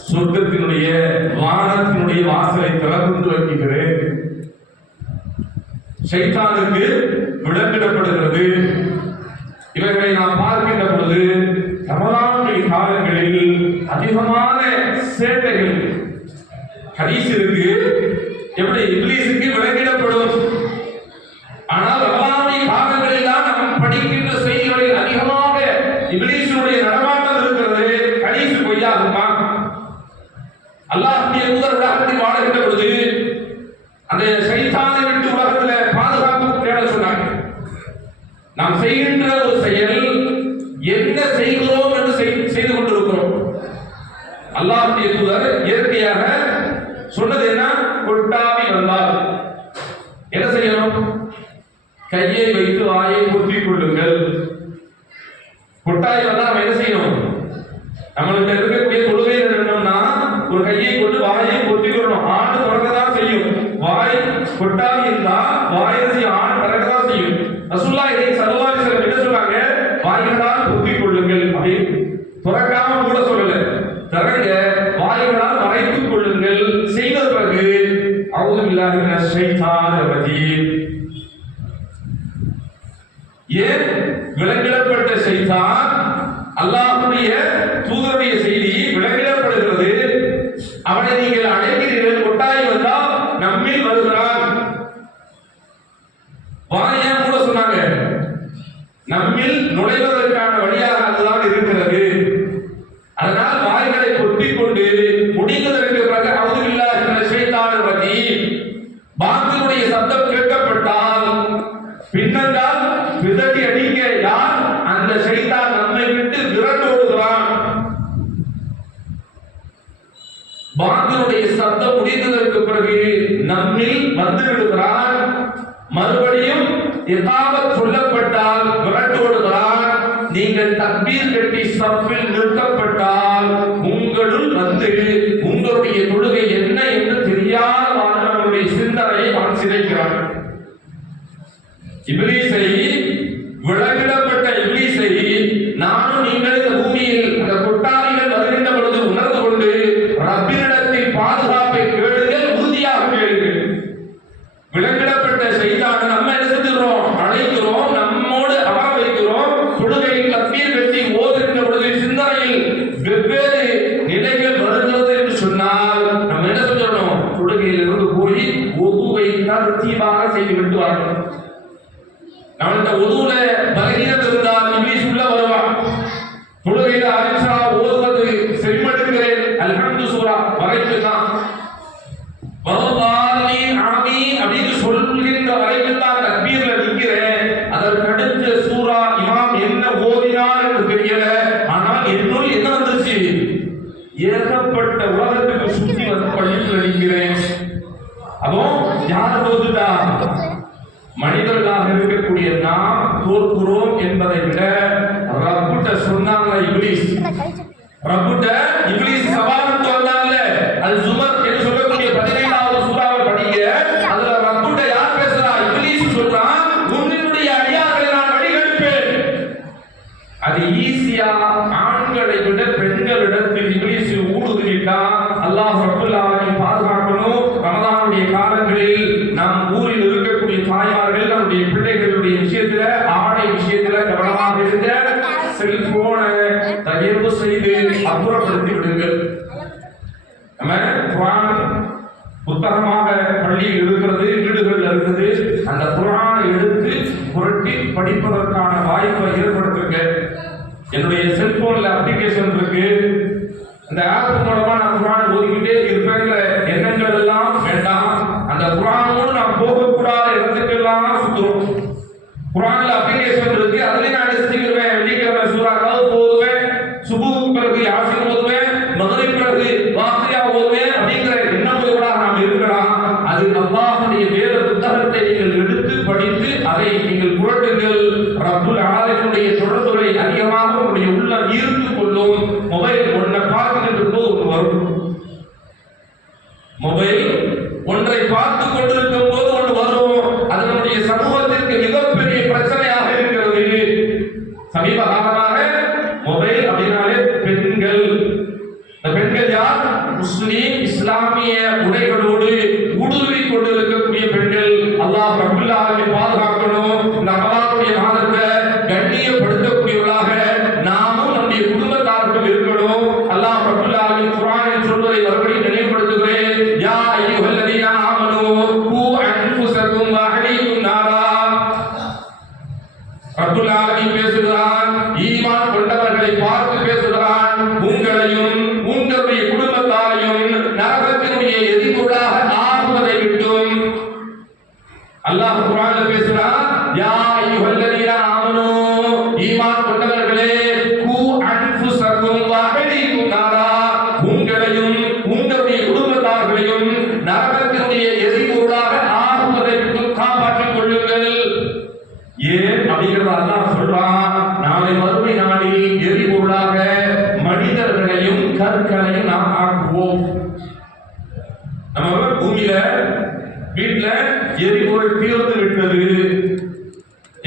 சொர்க்கத்தினுடைய வானத்தினுடைய வாசலை திறந்து வைக்கிறேன். ஷைத்தானுக்கு விலங்கிடப்படுகிறது. இவர்களை நாம் பார்க்கின்ற பொழுது ரமலானுடைய காலங்களில் அதிகமான சேட்டைகள் ஹதீஸ் இருக்கு. எப்படி இப்லீஸுக்கு விலங்கிடப்படும், ஆனால் ரமலானுடைய காலங்களில் தான் நாம் படிக்கின்ற செய்திகளில் அதிகமாக இப்லீஸுடைய நடமாட்டம் இருக்கிறது. ஹதீஸ் பொய்யாகுமா? அல்லாஹ்வுடைய தூதர் உலகத்தில் வாழுகின்ற பொழுது அந்த ஷைத்தானை விட்டு உலகத்தில் பாதுகாப்பு தேட சொன்னாங்க. நாம் செய்கின்ற ஒரு செயல் என்ன செய்கிறோம் என்று செய்து கொண்டிருக்கிறோம். அல்லாஹ்வுடைய தூதர் இயற்கையாக சொன்னது என்ன? கொட்டாவி வந்தால் என்ன செய்யணும்? கையை வைத்து வாயை பொத்திக் கொள்ளுங்கள். கொட்டாவி வந்தால் நம்ம என்ன செய்யணும்? நம்மளுக்கு இருக்கக்கூடிய தொழுகை என்னன்னா ஒரு கையை கொண்டு வாயை பொத்திக் கொள்ளணும். ஆண்டு திறக்கதான் செய்யும். வாய் கொட்டாவி இருந்தா வாயை ஆண்டு திறக்கதான் செய்யும். ரசூலுல்லாஹி ஸல்லல்லாஹு அலைஹி வஸல்லம் என்ன சொன்னாங்க? வாய்களால் பொத்திக் கொள்ளுங்கள். அப்படி துறக்காம கூட சொல்லல, திறங்க, வாய்களால் மறைத்துக் கொள்ளுங்கள். செய்த பிறகு அஊது பில்லாஹி மினஷ் ஷைத்தானிர் ரஜீம். ஏன் விலங்கிடப்பட்ட ஷைத்தான்? அல்லாஹ்வுடைய தூதருடைய செய்தி விலங்கிடப்படுகிறது. அவனை நீங்கள் அழைக்கிறீர்கள், கொட்டாய் வந்தால் நம்மில் வருகிறான். வாயை கூட சொன்னாங்க, நம்மில் நுழைவதற்கான வழியாக அதுதான் இருக்கிறது. அதனால் வாய்களை பொத்திக் கொண்டு முடிந்ததற்கு பிறகு அஊது பில்லாஹி மினஷ் ஷைத்தானிர் ரஜீம் பாத்திலுடைய சத்தம் கேட்கப்பட்டால் பின்னங்கால் விதட்டி அடிக்க யார்? அந்த ஷைத்தான் நம்மை விட்டு விரட்டோடுகிறான். பாத்திலுடைய சத்தம் முடிந்ததற்கு பிறகு நம்மில் வந்து விடுகிறான். மறுபடியும் இகாமத் சொல்லப்பட்டால் விரட்டோடுகிறான். நீங்கள் தக்பீர் கட்டி சஃபில் நிறுத்தப்பட்டால் உங்களுள் வந்து உங்களுடைய தொழுகை என்ன என்று தெரியாத நம்முடைய சிந்தனையை அவன் சிதைக்கிறான். இப்லீஸை, விலங்கிடப்பட்ட இப்லீஸை நானும் நீங்கள் இந்த பூமியில் அந்த கொட்டாரிகள் வருகின்ற பொழுது உணர்ந்து கொண்டு ரப்பினிடத்தில் பாதுகாப்பை கேளுங்கள், உறுதியாக கேளுங்கள். விலங்கிடப்பட்ட ஷைத்தானை நம்ம என்ன செஞ்சிடறோம், அழைக்கிறோம், நம்மோடு அமர வைக்கிறோம். தொழுகையில் தக்பீர் கட்டி ஓதுகின்ற பொழுது சிந்தனையில் வெவ்வேறு நிலைகள் வருகிறது என்று சொன்னால் நம்ம என்ன செஞ்சிடணும், தொழுகையில் இருந்து போய் ஒதுவை தர்த்தீபாக செய்து விட்டு வரணும். நம்ம இந்த ஒதுவுல பலகீனம் இருந்தால் இப்லீஸ் உள்ள வருவான். தொழுகையில அரிசா ஓதுவது செவிமடுக்கிறேன் அல்ஹம்து சூரா வரைக்கும் தான் வல்லாஹின் ஆமீன் அப்படின்னு சொல்கின்ற வரைக்கும் தான் தக்பீர்ல நிற்கிறேன். அதற்கு அடுத்த சூரா இமாம் என்ன ஓதினார் என்று தெரியல. ஆனால் என்னுள் என்ன வந்துச்சு, ஏகப்பட்ட உலகத்துக்கு சுற்றி வந்து பள்ளியில் நிற்கிறேன். அப்போ யார் தோத்துட்டா, மனிதர்களாக இருக்கக்கூடிய நாம் தோற்கிறோம் என்பதை விட ரப்புட்ட சொன்னாங்க இப்லீஸ், ரப்புட்ட இப்லீஸ் சவாலுக்கு வந்தாங்க. அல் ஜுமர் என்று சொல்லக்கூடிய 17வது சூறாவை படிங்க. அதுல ரப்புட்ட யார் பேசுறா, இப்லீஸ் சொல்றான், உன்னுடைய அடியார்களை நான் வழிகெடுப்பேன். அது ஈஸியா ஆண்களை விட பெண்களிடத்தில் இப்லீஸ் ஊடுருவிட்டான். அல்லாஹ் ரப்பல் ஆலமீன் பாதுகாக்கணும். ரமதானுடைய காலங்களில் நாம் ஊரில் இருக்கக்கூடிய தாய்மார்கள் நம்முடைய பிள்ளைகளுடைய விஷயத்துல, ஆடை விஷயத்துல கவனமாக இருங்க. செல்போனை தயவு செய்து அப்புறப்படுத்தி விடுங்கள். நம்ம குர்ஆன் புத்தகமாக பள்ளியில் இருக்கிறது, வீடுகளில் இருக்குது. அந்த குர்ஆனை எடுத்து புரட்டி படிப்பதற்கான வாய்ப்பை ஏற்படுத்துங்க. என்னுடைய செல்போன்ல அப்ளிகேஷன் இருக்கு. அந்த ஆப் மூலமா நான் குர்ஆன் ஓதிக்கிட்டே இருப்பேங்கிற எண்ணங்கள் எல்லாம் வேண்டாம். அந்த குர்ஆனோடு நான் போகக்கூடாத இடத்துக்கெல்லாம் சுத்துறோம். குர்ஆன்ல அப்ளிகேஷன் இருக்கு, அதுல நான் செஞ்சுக்கிறேன். வெள்ளிக்கிழமை சூரா கஹஃப் ஓதுவேன், சுபுஹ் பிறகு யாசின் ஓதுவேன், மக்ரிப் பிறகு வாக்கியா ஓதுவேன் அப்படிங்கிற எண்ணங்களோட நாம் இருக்கலாம். அது அல்லாஹ்வுடைய வேத புத்தகத்தை நீங்கள் எடுத்து படித்து அதை நீங்கள் புரட்டுங்கள். ரப்புல் ஆலமீனுடைய தொடர்புகளை அதிகமாக உங்களுடைய உள்ளம் ஈர்த்து கொள்ளும். மொபைல் ஒன்றை பார்க்கின்ற போது வரும், மொபைல் ஒன்றை பார்த்து கொண்டிருக்கும் போது ஒன்று வரும். அது நம்முடைய சமூகத்திற்கு மிகப்பெரிய பிரச்சனையாக இருக்கிறது. சமீப காலமாக மொபைல் அப்படின்னாலே பெண்கள், இந்த பெண்கள் யார், முஸ்லிம் இஸ்லாமிய உடைகளோடு ஊடுருவி கொண்டிருக்கக்கூடிய பெண்கள். அல்லாஹ் ரப்பல் ஆலமீன் பாதுகாக்கணும். இந்த ரமலானுடைய மாதத்தை கண்ணியப்படுத்தக்கூடியவர்களாக நாமும் நம்முடைய குடும்பத்தார்களும் இருக்கணும். அல்லாஹ் ரப்பல் ஆலமீன் குர்ஆனில் சொல்வதை மறுபடியும் நினைவுபடுத்துகிறேன். யா அய்யுஹல்லதீன ஆமனூ கூ அன்ஃபுஸகும் வ அஹ்லீகும் நாரா. ரப்பல் ஆலமீன் பேசுகிறான், ஈமான் கொண்டவர்களை பார்த்து பேசுகிறான். உங்களையும் உங்களுடைய குடும்பத்தாரையும் நரகத்தினுடைய எதிர்ப்பொருளாக ஆகுவதை விட்டும் அல்லாஹ் குர்ஆன்ல பேசுறான். யா அய்யுஹல்லதீன ஆமனூ, ஈமான் கொண்டவர்களே, கூ அன்ஃபுஸகும் வ அஹ்லீகும் நாரா, உங்களையும் உங்களுடைய குடும்பத்தார்களையும் நரகத்தினுடைய எதிர்ப்பொருளாக ஆகுவதை விட்டும் காப்பாற்றிக் கொள்ளுங்கள். ஏன் அப்படிங்கிறத அல்லாஹ் சொல்றான். நாளை மறுமை நாளில் எரிபொருளாக மனிதர்களையும் கற்களையும் நாம் ஆக்குவோம். நம்ம பூமியில வீட்டுல எரிபொருள் தீர்ந்து விட்டது.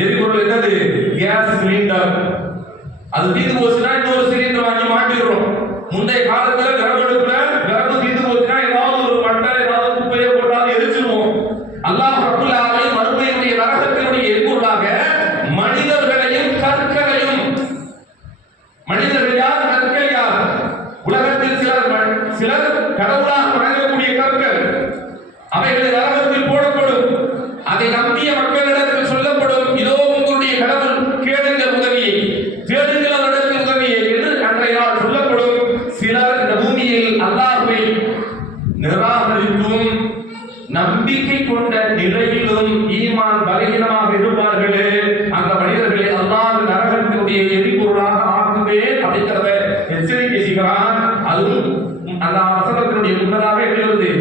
எரிபொருள் என்னது, கேஸ் சிலிண்டர். அது தீர்ந்து போச்சுன்னா இன்னொரு சிலிண்டர் வாங்கி மாட்டிடுறோம். முந்தைய காலத்துல விறகடுப்புல விறகு தீர்ந்து போச்சுன்னா ஏதாவது ஒரு மட்டை ஏதாவது குப்பையை போட்டாலும் எரிச்சிருவோம். அல்லாஹ் ரப்பல் ஆலமீன் மறுமையினுடைய நரகத்தினுடைய எரிபொருளாக மனிதர்களையும் கற்களையும், மனிதர்கள் யார், கற்கள் யார், உலகத்தில் சிலர் கடவுளாக வணங்கக்கூடிய கற்கள், அவைகளை நரகத்தில் போடப்படும். அதை நம்பிய மக்களிடத்தில் சொல்லப்படும், இதோ உங்களுடைய கடவுள், கேளுங்கள் உதவியை, தேடுங்கள் அவரிடத்தில் உதவியை என்று அன்றைய நாள் சொல்லப்படும். சிலர் இந்த பூமியில் அல்லாஹ்வை நிராகரித்தும் நம்பிக்கை கொண்ட நிலையிலும் ஈமான் பலகீனமாக இருப்பார்களே, அந்த மனிதர்களை அல்லாஹ் நரகத்தினுடைய எரிபொருளாக ஆக்குவேன் அப்படிங்கிறத எச்சரிக்கை செய்கிறான். அதுவும் அந்த வசனத்தினுடைய முன்னதாக எழுது,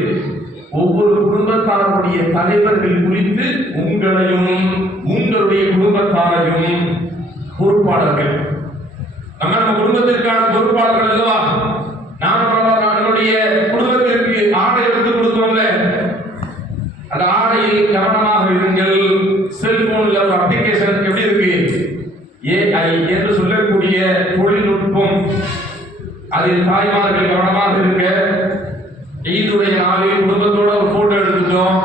ஒவ்வொரு குடும்பத்தாருடைய தலைவர்கள் குறித்து உங்களையும் உங்களுடைய குடும்பத்தாரையும் பொறுப்பாளர்கள். நம்ம குடும்பத்திற்கான பொறுப்பாளர்கள் அல்லவா? நம்மளுடைய குடும்பத்திற்கு ஆடை எடுத்து கொடுத்தோம்ல, அந்த ஆடையில் கவனமாக இருங்கள். செல்போன்ல ஒரு அப்ளிகேஷன் எப்படி இருக்கு, ஏஐ என்று சொல்லக்கூடிய தொழில்நுட்பம், அதில் தாய்மார்கள் கவனமாக இருக்க. ஈதுடைய நாளில் குடும்பத்தோட ஒரு போட்டோ எடுத்துட்டோம்,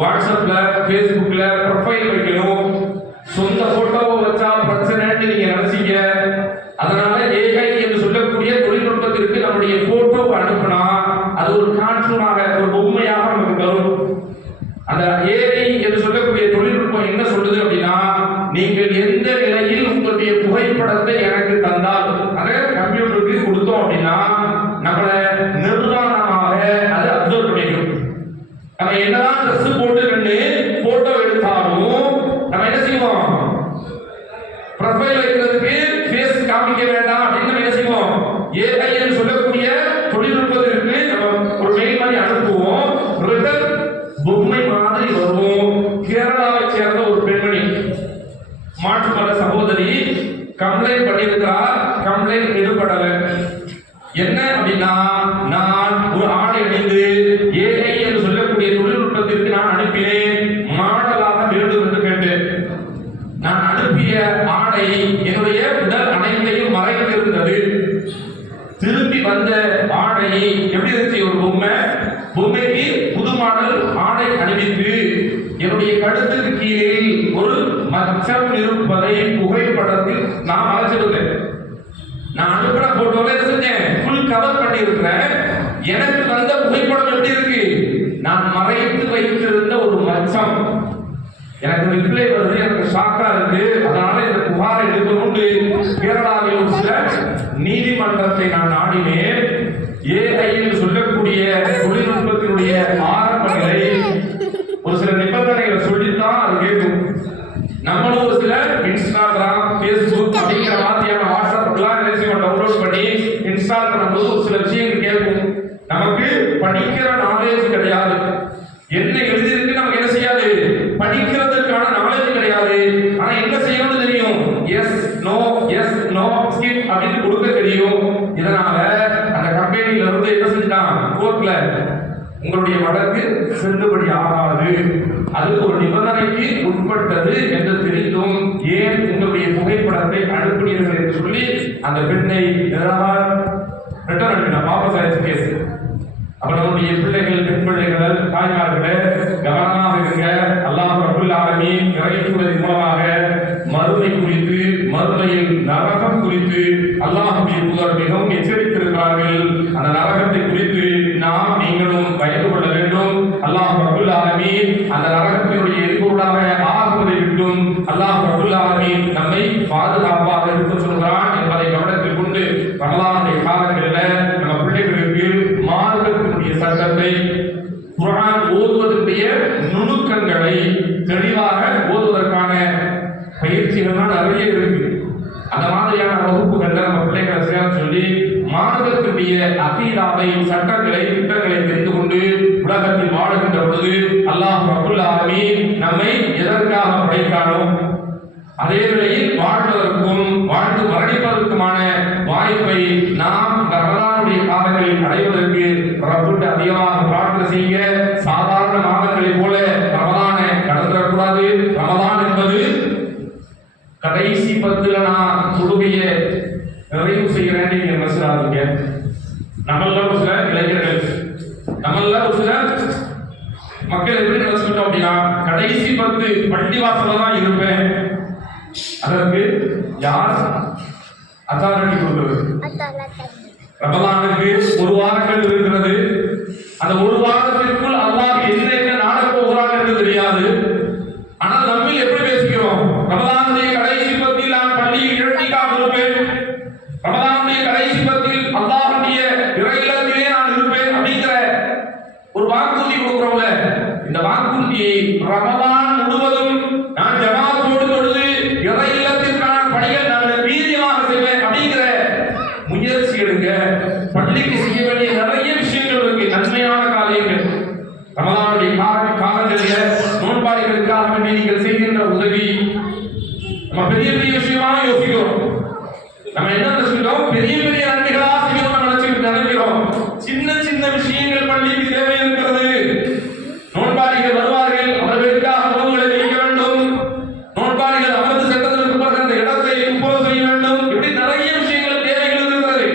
வாட்ஸ்அப்ல ஃபேஸ்புக்ல ப்ரொஃபைல் வைக்கணும், சொந்த போட்டோவை வச்சா பிரச்சனைன்னு நீங்க நினைச்சீங்க. அதனால ஏஐ என்று சொல்லக்கூடிய தொழில்நுட்பத்திற்கு நம்முடைய போட்டோவை அனுப்பினா அது ஒரு கார்ட்டூனாக, ஒரு பொம்மையாக நமக்கு வரும். அந்த ஏஐ என்று சொல்லக்கூடிய தொழில்நுட்பம் என்ன சொல்லுது அப்படின்னா, நீங்கள் எந்த நிலையில் உங்களுடைய புகைப்படத்தை எனக்கு தந்தால், அதை கம்ப்யூட்டருக்கு கொடுத்தோம் அப்படின்னா நம்மளை நிர்வாணமாக அது அப்சர்வ் பண்ணிடும். நம்ம என்னதான் ட்ரெஸ் போட்டு ரெண்டு போட்டோ எடுத்தாலும் நம்ம என்ன செய்வோம், ப்ரொஃபைல் வைக்கிறதுக்கு ஃபேஸ் காமிக்க வேண்டாம் அப்படின்னு நம்ம என்ன செய்வோம், ஏஐ என்று சொல்லக்கூடிய தொழில்நுட்பத்திற்கு நம்ம ஒரு மெயில் மாதிரி அனுப்புவோம், ரிட்டர்ன் பொம்மை மாதிரி வரும். கேரளாவை சேர்ந்த ஒரு பெண்மணி மாற்றுமல சகோதரி கம்ப்ளைண்ட் பண்ணியிருக்கிறார். கம்ப்ளைண்ட் எடுபடல. என்ன அப்படின்னா, நான் ஒரு ஆடை அணிந்து ஏஐ என்று சொல்லக்கூடிய தொழில்நுட்பத்திற்கு நான் அனுப்பினேன், மாடலாக வேண்டும் என்று கேட்டேன். நான் அனுப்பிய ஆடை என்னுடைய உடல் அனைத்தையும் மறைத்திருந்தது. திரும்பி வந்த ஆடை எப்படி இருந்துச்சு, ஒரு பொம்மை. பொம்மைக்கு புது மாடல் ஆடை அணிவித்து என்னுடைய கழுத்துக்கு கீழே ஒரு மச்சம் இருப்பதை புகைப்படத்தில் நான் மறைச்சிருந்தேன். நான் அனுப்புற போட்டோல என்ன செஞ்சேன், ஃபுல் கவர் பண்ணி இருக்கிறேன். எனக்கு வந்த புகைப்படம் எப்படி இருக்கு, நான் மறைத்து வைத்திருந்த ஒரு மச்சம். எனக்கு ரிப்ளை வருது, எனக்கு ஷாக்கா இருக்கு. அதனால இந்த புகாரை எடுக்கணும்னு கேரளாவில் ஒரு சில நீதிமன்றத்தை நான் நாடினேன். ஏஐ என்று சொல்லக்கூடிய தொழில்நுட்பத்தினுடைய ஆரம்ப நிலை ஒரு சில நிபந்தனைகளை சொல்லித்தான் அது கேட்கும். நம்மளும் ஒரு சில இன்ஸ்டாகிராம், ஃபேஸ்புக் அப்படிங்கிற மாதிரியான வாட்ஸ்அப் எல்லாம் டவுன்லோட் பண்ணி இன்ஸ்டால் பண்ணும்போது ஒரு சில விஷயங்கள் கேட்கும். நமக்கு படிக்கிற நாலேஜ் கிடையாது, என்ன எழுதியிருக்கு நமக்கு என்ன செய்யாது, படிக்கிறதுக்கான நாலேஜ் கிடையாது. ஆனா என்ன செய்யணும்னு தெரியும், எஸ் நோ ஸ்கிப் அப்படின்னு கொடுக்க தெரியும். இதனால அந்த கம்பெனில இருந்து என்ன செஞ்சான், கோர்ட்ல உங்களுடைய வழக்கு செல்லுபடி ஆகாது, அது ஒரு நிபந்தனைக்கு உட்பட்டது என்று தெரிந்தும் ஏன் உங்களுடைய புகைப்படத்தை அனுப்பினீர்கள் என்று சொல்லி அந்த பெண்ணை ரிட்டர்ன் அனுப்பின வாபஸ் ஆயிடுச்சு கேஸ். அப்ப நம்முடைய பிள்ளைகள், பெண் பிள்ளைகள், தாய்மார்களே கவனமாக இருங்க. அல்லாஹ் ரப்பல் ஆலமீன் இறைத்துவதன் மூலமாக மறுமை குறித்து, மறுமையில் நரகம் குறித்து அல்லாஹ்வுடைய தூதர் மிகவும் எச்சரித்திருக்கிறார்கள். அந்த நரகத்தை குறித்து நாம் நீங்களும் பயந்து கொள்ள வேண்டும். அல்லாஹ் ரப்பல் ஆலமீன் அந்த நரகத்தினுடைய எரிபொருளாக ஆகுவதை விட்டும் அல்லாஹ் ரப்பல் ஆலமீன் நம்மை பாதுகாப்பாக இருக்க சொல்கிறான் என்பதை கவனத்தில் கொண்டு ரமலானுடைய காலங்களில் நம்ம பிள்ளைகளுக்கு மார்க்கத்தினுடைய சட்டத்தை, குர்ஆன் ஓதுவதற்குரிய நுணுக்கங்களை தெளிவாக ஓதுவதற்கான பயிற்சிகள்லாம் நிறைய இருக்கு. அந்த மாதிரியான வகுப்புகள்ல நம்ம பிள்ளைகளை சேர சொல்லி மார்க்கத்தினுடைய அகீதாவை, சட்டங்களை, திட்டங்களை தெரிந்து கொண்டு உலகத்தில் வாழுகின்ற பொழுது அல்லாஹ் ரப்பல் ஆலமீன் நம்மை எதற்காக படைத்தானோ அதே வேளையில் வாழ்வதற்கும் வாழ்ந்து மரணிப்பதற்குமான வாய்ப்பை நாம் ரமலானுடைய காலங்களில் அடைவதற்கு ரப்புட்டு அதிகமாக பிரார்த்தனை செய்ய. சாதாரண மாதங்களைப் போல ரமலானை கடந்துடக்கூடாது. ரமலான் என்பது கடைசி 10 நான் தொழுகையை நிறைவு செய்கிறேன் நீங்க நினைச்சிடாதீங்க. நம்மள ஒரு சில இளைஞர்கள், நம்மள ஒரு சில மக்கள் எப்படி நினைச்சுட்டோம் அப்படின்னா, கடைசி 10 பள்ளிவாசல தான் இருப்பேன். அதற்கு யார் அத்தாரிட்டி கொடுக்கிறது? ரமலானுக்கு 1 வாரங்கள் இருக்கிறது. அந்த 1 வாரத்திற்குள் அல்லாஹ் என்ன நாடக் போகிறான் என்று தெரியாது. ஆனால் நம்ம எப்படி பேசுகிறோம், ரமலானுடைய கடைசி 10 நான் பள்ளியில் இழட்டிக்காக இருப்பேன், ரமலானுடைய கடைசி 10 அல்லாஹ்வுடைய இறை இல்லத்திலே நான் இருப்பேன் அப்படிங்கிற ஒரு வாக்குறுதி கொடுக்கிறோம்ல. இந்த வாக்குறுதியை ரமலான் முழுவதும் நான் ஜமாத்தோடு தொழுது இறை இல்லத்திற்கான பணிகள் நான் வீரியமாக செய்வேன் அப்படிங்கிற முயற்சி எடுங்க. பள்ளிக்கு செய்ய வேண்டிய நிறைய விஷயங்கள் இருக்கு, நன்மையான காரியங்கள். ரமலானுடைய காலங்களில் நோன்பாளிகளுக்காக நீங்கள் செய்கின்ற உதவி நம்ம பெரிய பெரிய விஷயமா யோசிக்கிறோம். நம்ம என்ன நினைச்சிட்டோம், பெரிய பெரிய நன்மைகளா செய்யணும் நினைக்கிறோம். சின்ன சின்ன விஷயங்கள் பள்ளிக்கு தேவை இருக்கிறது. நோன்பாளிகள் வருவார்கள், அவர்களுக்காக உணவுகளை வைக்க வேண்டும். நோன்பாளிகள் அமர்ந்து சென்றதற்கு பிறகு அந்த இடத்தை துப்புரவு செய்ய வேண்டும். இப்படி நிறைய விஷயங்கள் தேவைகள் இருக்கிறது.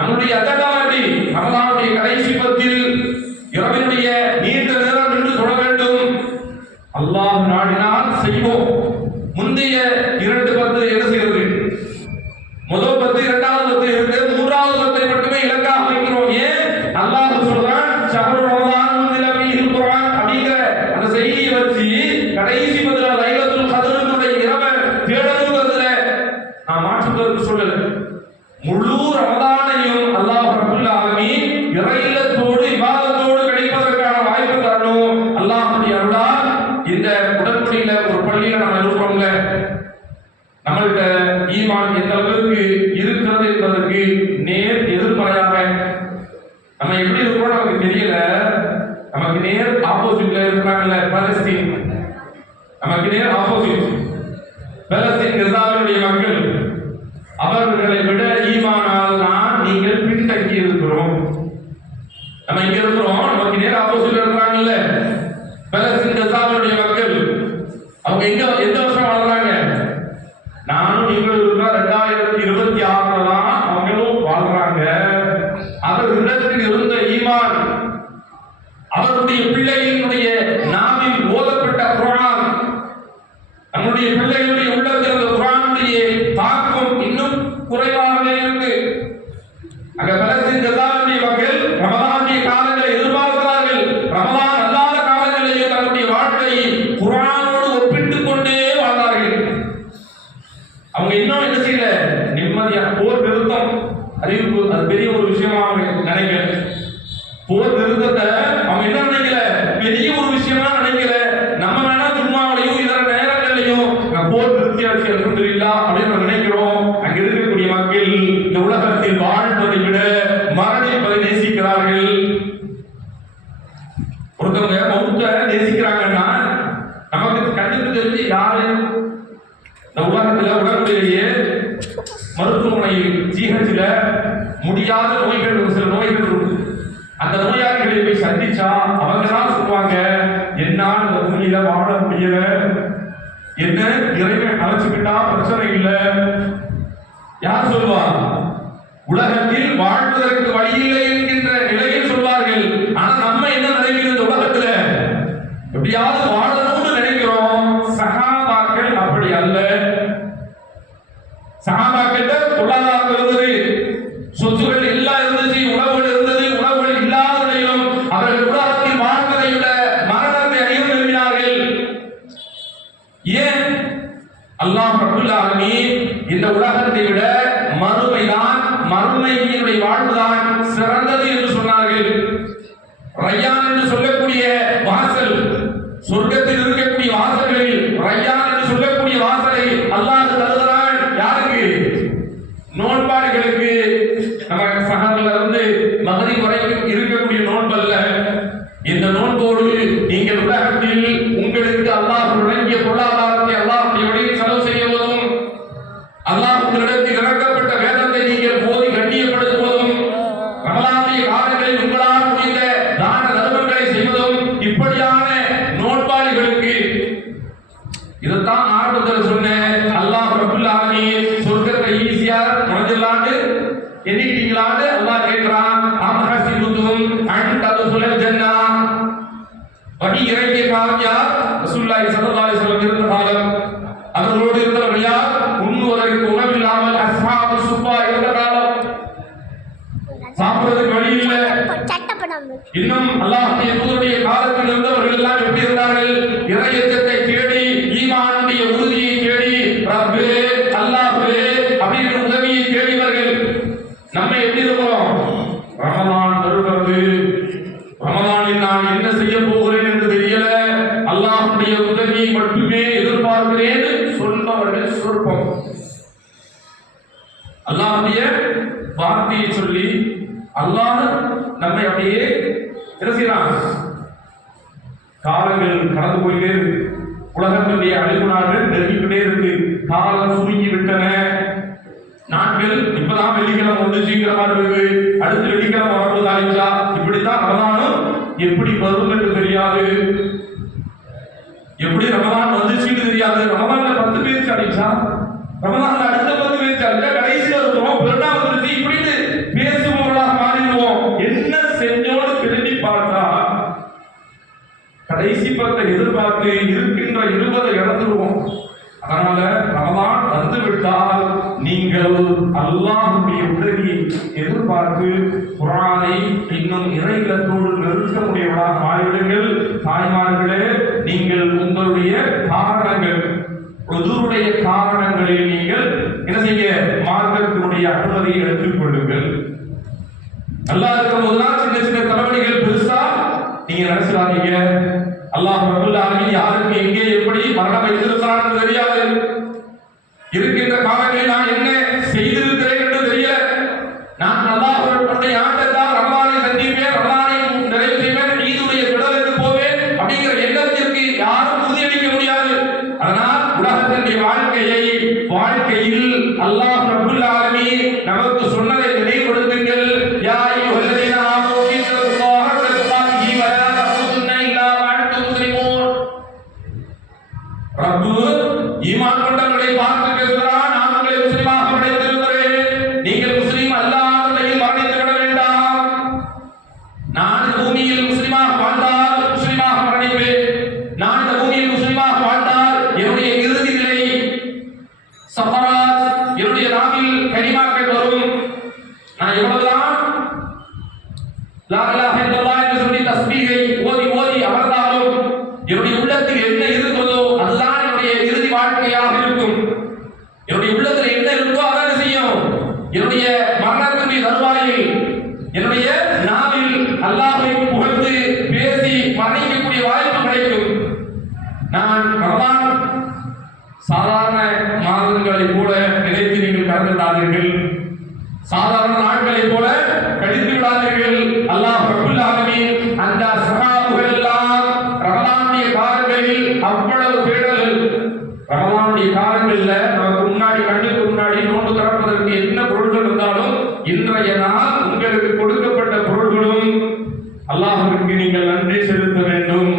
நம்முடைய அஜெண்டாவை ரமலானுடைய கடைசி 10 இரவினுடைய நீண்ட நேரம் நின்று தொழ வேண்டும். அல்லாஹ் நாடினால் செய்வோம். முந்தைய 2 10 என்ன செய்கிறது? முதல் 10 இரண்டாவது 10 இருக்கு, மூன்றாவது 10 மட்டுமே இலக்காக வைக்கிறோம். ஏன்? அல்லாஹ் சொல்றான் ஷஹ்ரு ரமதான் உன்சில ஃபீஹில் குர்ஆன் அப்படிங்கிற அந்த செய்தியை வச்சு கடைசி 10 லைலத்துல் கத்ருடைய இரவை தேடணும்ன்றதுல நான் மாற்றுக்கருத்து சொல்லல. முழு ரமதானையும் அல்லாஹ் ரப்பல் ஆலமீன் இறையில்லத்தோடு இபாதத்தோடு கிடைப்பதற்கான வாய்ப்பு தரணும். அல்லாஹ்வுடைய அருளால் இந்த உடன்படியில ஒரு பள்ளியில நம்ம இருக்கிறோம்ல, நம்மள்கிட்ட ஈமான் எந்த அளவுக்கு இருக்கிறது என்பதற்கு நேர் எதிர்மறையாக நம்ம எப்படி இருக்கிறோம் நமக்கு தெரியல. நமக்கு நேர் ஆப்போசிட்ல இருக்கிறாங்கல்ல பாலஸ்தீன், நமக்கு நேர் ஆப்போசிட் பாலஸ்தீன் கசாவினுடைய மக்கள், அவர்களை விட ஈமானால் தான் நீங்கள் பின்தங்கி இருக்கிறோம். நம்ம இங்க இருக்கிறோம், நமக்கு நேர் ஆப்போசிட்ல இருக்கிறாங்கல்ல பாலஸ்தீன் கசாவினுடைய மக்கள். அவங்க எந்த வருஷம் வாழ்றாங்க? நானும் நீங்களும் இருக்கிற 2026 தான் அவங்களும் வாழ்றாங்க. அவர்களிடத்தில் இருந்த ஈமான், அவருடைய பிள்ளையினுடைய நாவில் ஓதப்பட்ட குர்ஆன், நம்முடைய பிள்ளைகளுடைய உள்ளத்தில் இருந்த குர்ஆனுடைய தாக்கம் இன்னும் குறைவாகவே இருக்கு. அங்க பலஸ்தீன் கசாவுடைய மக்கள் ரமலானுடைய காலங்களை எதிர்பார்க்கிறார்கள். ரமலான் அல்லாத காலங்களிலேயே தன்னுடைய வாழ்க்கையை குர்ஆனோடு ஒப்பிட்டுக் கொண்டே வாழ்ந்தார்கள். அவங்க இன்னும் என்ன செய்யல, நிம்மதியா போர் நிறுத்தம் அறிவிப்பு அது பெரிய ஒரு விஷயமா அவங்க நினைக்கல. போர் நிறுத்தத்தை அவங்க என்ன நினைக்கல, பெரிய ஒரு விஷயமா நினைக்கல. நம்ம வேணா ஜும்மாவிலையும் இதர நேரங்களிலையும் போர் நிறுத்தியாச்சு அல்ஹம்துலில்லாஹ் அப்படின்னு நினைக்கிறோம். அங்க இருக்கக்கூடிய மக்கள் இந்த உலகத்தில் வாழ்வதை விட மரணிப்பதை நேசிக்கிறார்கள். ஒருத்தவங்க மௌத்தை நேசிக்கிறாங்கன்னா நமக்கு கண்ணுக்கு தெரிஞ்சு யாரு இந்த உலகத்துல உடம்புலேயே மருத்துவமனையில் ஜிஹெச்ல முடியாத நோய்கள், ஒரு சில நோய்கள் இருக்கு. அந்த நோயாளிகளை போய் சந்திச்சா அவங்க தான் சொல்லுவாங்க, என்னால் இந்த பூமியில வாழ முடியல, என்ன இறைவன் அழைச்சுக்கிட்டா பிரச்சனை இல்லை. யார் சொல்லுவா? உலகத்தில் வாழ்வதற்கு வழி இல்லை என்கின்ற நிலையில் சொல்வார்கள். ஆனா நம்ம என்ன நினைக்கிறோம்? இந்த உலகத்துல எப்படியாவது வாழணும்னு நினைக்கிறோம். சஹாபாக்கள் அப்படி அல்ல. சஹாபாக்கிட்ட பொருளாதாரம் இருந்தது, சொத்துகள் எல்லாம் இருந்துச்சு, உணவுகள் இருந்தது. உணவுகள் இல்லாத நிலையிலும் அவர்கள் உலகத்தில் வாழ்வதை விட மரணத்தை அதிகம் விரும்பினார்கள். ஏன்? அல்லாஹ் ரப்பல் ஆலமீன் இந்த உலகத்தை விட மறுமைதான், மறுமையினுடைய வாழ்வுதான் சிறந்தது என்று சொன்னார்கள். ரய்யான் என்று சொல்லக்கூடிய வாசல், சொர்க்கத்தில் இருக்கக்கூடிய வாசல்களில் ரய்யான் என்று சொல்லக்கூடிய வாசலை அல்லாஹ் தருகிறான். யாருக்கு? நோன்பாளிகளுக்கு. நம்ம சஹர்ல இருந்து மகரிப் வரைக்கும் இருக்கக்கூடிய நோன்பல்ல. இந்த நோன்போடு நீங்கள் உலகத்தில் உங்களுக்கு அல்லாஹ் வழங்கிய பொருளாதாரத்தை அல்லாஹ்வுடைய வழியில் செலவு செய்வதும், அல்லாஹ் உங்களிடத்தில் இறக்கப்பட்ட வேதத்தை நீங்கள் போதி கண்ணியப்படுத்துவதும், ரமலானுடைய காலங்களில் உங்களால் முடிந்த தான தர்மங்களை செய்வதும், இப்படியான நோன்பாளிகளுக்கு இதைத்தான் ஆரம்பத்தில் சொன்னேன். அல்லாஹ் ரப்பல் ஆலமீன் சொர்க்கத்தை ஈஸியா நுழைஞ்சிடலான்னு எண்ணிட்டீங்களான்னு அல்லாஹ் கேட்கிறான். அம்ஹசிபுதும் அன் ததுகுல் ஜன்னா. வஹி இறங்கிய காலம் யார்? ரசூலுல்லாஹி ஸல்லல்லாஹு அலைஹி வஸல்லம் இருந்த காலம். அவர்களோடு இருந்தவர்கள் யார்? உண்ணுவதற்கு உணவில்லாமல் அஸ்ஹாபு சுப்பா இருந்த காலம். சாப்பிடுறதுக்கு வழி இல்லை. இன்னும் அல்லாஹ்வுடைய தூதருடைய காலத்தில் இருந்தவர்கள் எல்லாம் எப்படி இருந்தார்கள்? இறையச்சத்தை தேடி, ஈமானுடைய உறுதியை தேடி, ரப்பே அல்லாஹ்வே அப்படின்ற உதவியை தேடியவர்கள். நம்ம எப்படி இருக்கிறோம்? ரமலான் வருகிறது, ரமலானில் நான் என்ன செய்ய போகிறேன் என்று தெரியல, அல்லாஹ்வுடைய உதவியை மட்டுமே எதிர்பார்க்கிறேன் சொல்பவர்கள் சொற்பம். அல்லாஹ்வுடைய வார்த்தையை சொல்லி அல்லாஹ் நம்மை அப்படியே என்ன செய்யறான்? காலங்கள் கடந்து போயிட்டே இருக்கு. உலகத்தினுடைய அழிவு நாட்கள் நெருங்கிக்கிட்டே இருக்கு. காலம் சுருங்கி விட்டன. நாட்கள் இப்பதான் வெள்ளிக்கிழமை வந்து சீக்கிரமா இருக்கு, அடுத்து வெள்ளிக்கிழமை வரப்போது ஆயிடுச்சா, இப்படித்தான் ரமலானும் எப்படி வரும் என்று தெரியாது, எப்படி ரமலான் வந்துச்சுன்னு தெரியாது. ரமலான்ல 10 பேருக்கு அடிச்சா, ரமலான்ல அடுத்த 10 பேருக்கு அடிச்சா, கடைசியில் இருக்கிறோம் பெருனா வந்துருச்சு இப்படின்னு பேசுபவர்களாக மாறிடுவோம். என்ன செஞ்சோடு திரும்பி பார்த்தா கடைசி 10 எதிர்பார்த்து இருக்கின்ற விட்டுருவோம். அதனால ரமலான் வந்து விட்டால் நீங்கள் அல்லாஹ்வுடைய உதவியை எதிர்பார்த்து குர்ஆனை இன்னும் இறையிலத்தோடு நெருக்கமுடையவர்களாக மாறிவிடுங்கள். தாய்மார்களே, நீங்கள் உங்களுடைய காரணங்கள், உதுருடைய காரணங்களில் நீங்கள் என்ன செய்ய, மார்க்கத்தினுடைய அனுமதியை எடுத்துக் கொள்ளுங்கள். நல்லா இருக்கும் போதுதான் சின்ன சின்ன தலைவலிகள் பெருசா நீங்க நினைச்சாதீங்க. அல்லாஹ் ரப்பல் ஆலமீன் யாருக்கு எங்கே எப்படி மரணம் வைத்திருக்கிறான்னு தெரியாது. இருக்கின்ற காலங்களில் நான் என்ன செய்திருக்கிறேன் என்று தெரியல. நான் அல்லாஹ்வுடைய ஆண்டத்தான் ரமலானை சந்திப்பேன், ரமலானை நிறைவு செய்வேன், ஈதுடைய விடலுக்கு போவேன் அப்படிங்கிற எண்ணத்திற்கு யாரும் உறுதியளிக்க முடியாது. அதனால் உலகத்தினுடைய வாழ்க்கையில் அல்லாஹ் ரப்பல் ஆலமீன் நமக்கு சொன்னதை நினைவுபடுத்துங்கள். யா அய்யுஹல்லதீன ஆமனூ இத்தகுல்லாஹ ஹக்க துகாத்திஹி வ லா தமூதுன்ன இல்லா வ அன்தும் முஸ்லிமூன். ரப்பு ஈமான் கொண்டவர்களை பார்த்து பேசுகிறான், நான் உங்களை முஸ்லிமாக படைத்திருக்கிறேன், நீங்கள் முஸ்லிம் அல்லாதவர்களையும் மரணித்து விட வேண்டாம். நான் இந்த பூமியில் முஸ்லிமாக வாழ்ந்தால் முஸ்லிமாக மரணிப்பேன். நான் இந்த பூமியில் முஸ்லிமாக வாழ்ந்தால் என்னுடைய இறுதி நிலை சஃபராத், என்னுடைய நாவில் கலிமாக்கள் வரும். நான் எவ்வளவுதான் லா இலாஹ இல்லல்லாஹ் என்று சொல்லி தஸ்பீகை ஓதி அமர்ந்தாலும் என்னுடைய உள்ளத்தில் என்ன இருக்கிறதோ அதுதான் என்னுடைய இறுதி வாழ்க்கையாக இருக்கும். என்னுடைய உள்ளத்தில் என்ன இருக்கோ அதான் செய்யும். என்னுடைய மரணத்தினுடைய தருவாயில் என்னுடைய நாவில் அல்லாஹ்வை புகழ்ந்து பேசி மரணிக்கக்கூடிய வாய்ப்பு கிடைக்கும். நான் ரமலான் சாதாரண மாதங்களை போல நினைத்து நீங்கள் கடந்து விடாதீர்கள். சாதாரண நாட்களை போல கழித்து விடாதீர்கள். அல்லாஹ் ரப்பல் ஆலமீன் அந்த சஹாபுகள் எல்லாம் ரமலானுடைய காலங்களில் அவ்வளவு தேடல்கள். ரமலானுடைய காலங்களில் நமக்கு முன்னாடி கண்ணுக்கு முன்னாடி நோன்பு திறப்பதற்கு என்ன பொருள்கள் இருந்தாலும் இன்றைய நாள் உங்களுக்கு கொடுக்கப்பட்ட பொருள்களும் அல்லாஹ்விற்கு நீங்கள் நன்றி செலுத்த வேண்டும்.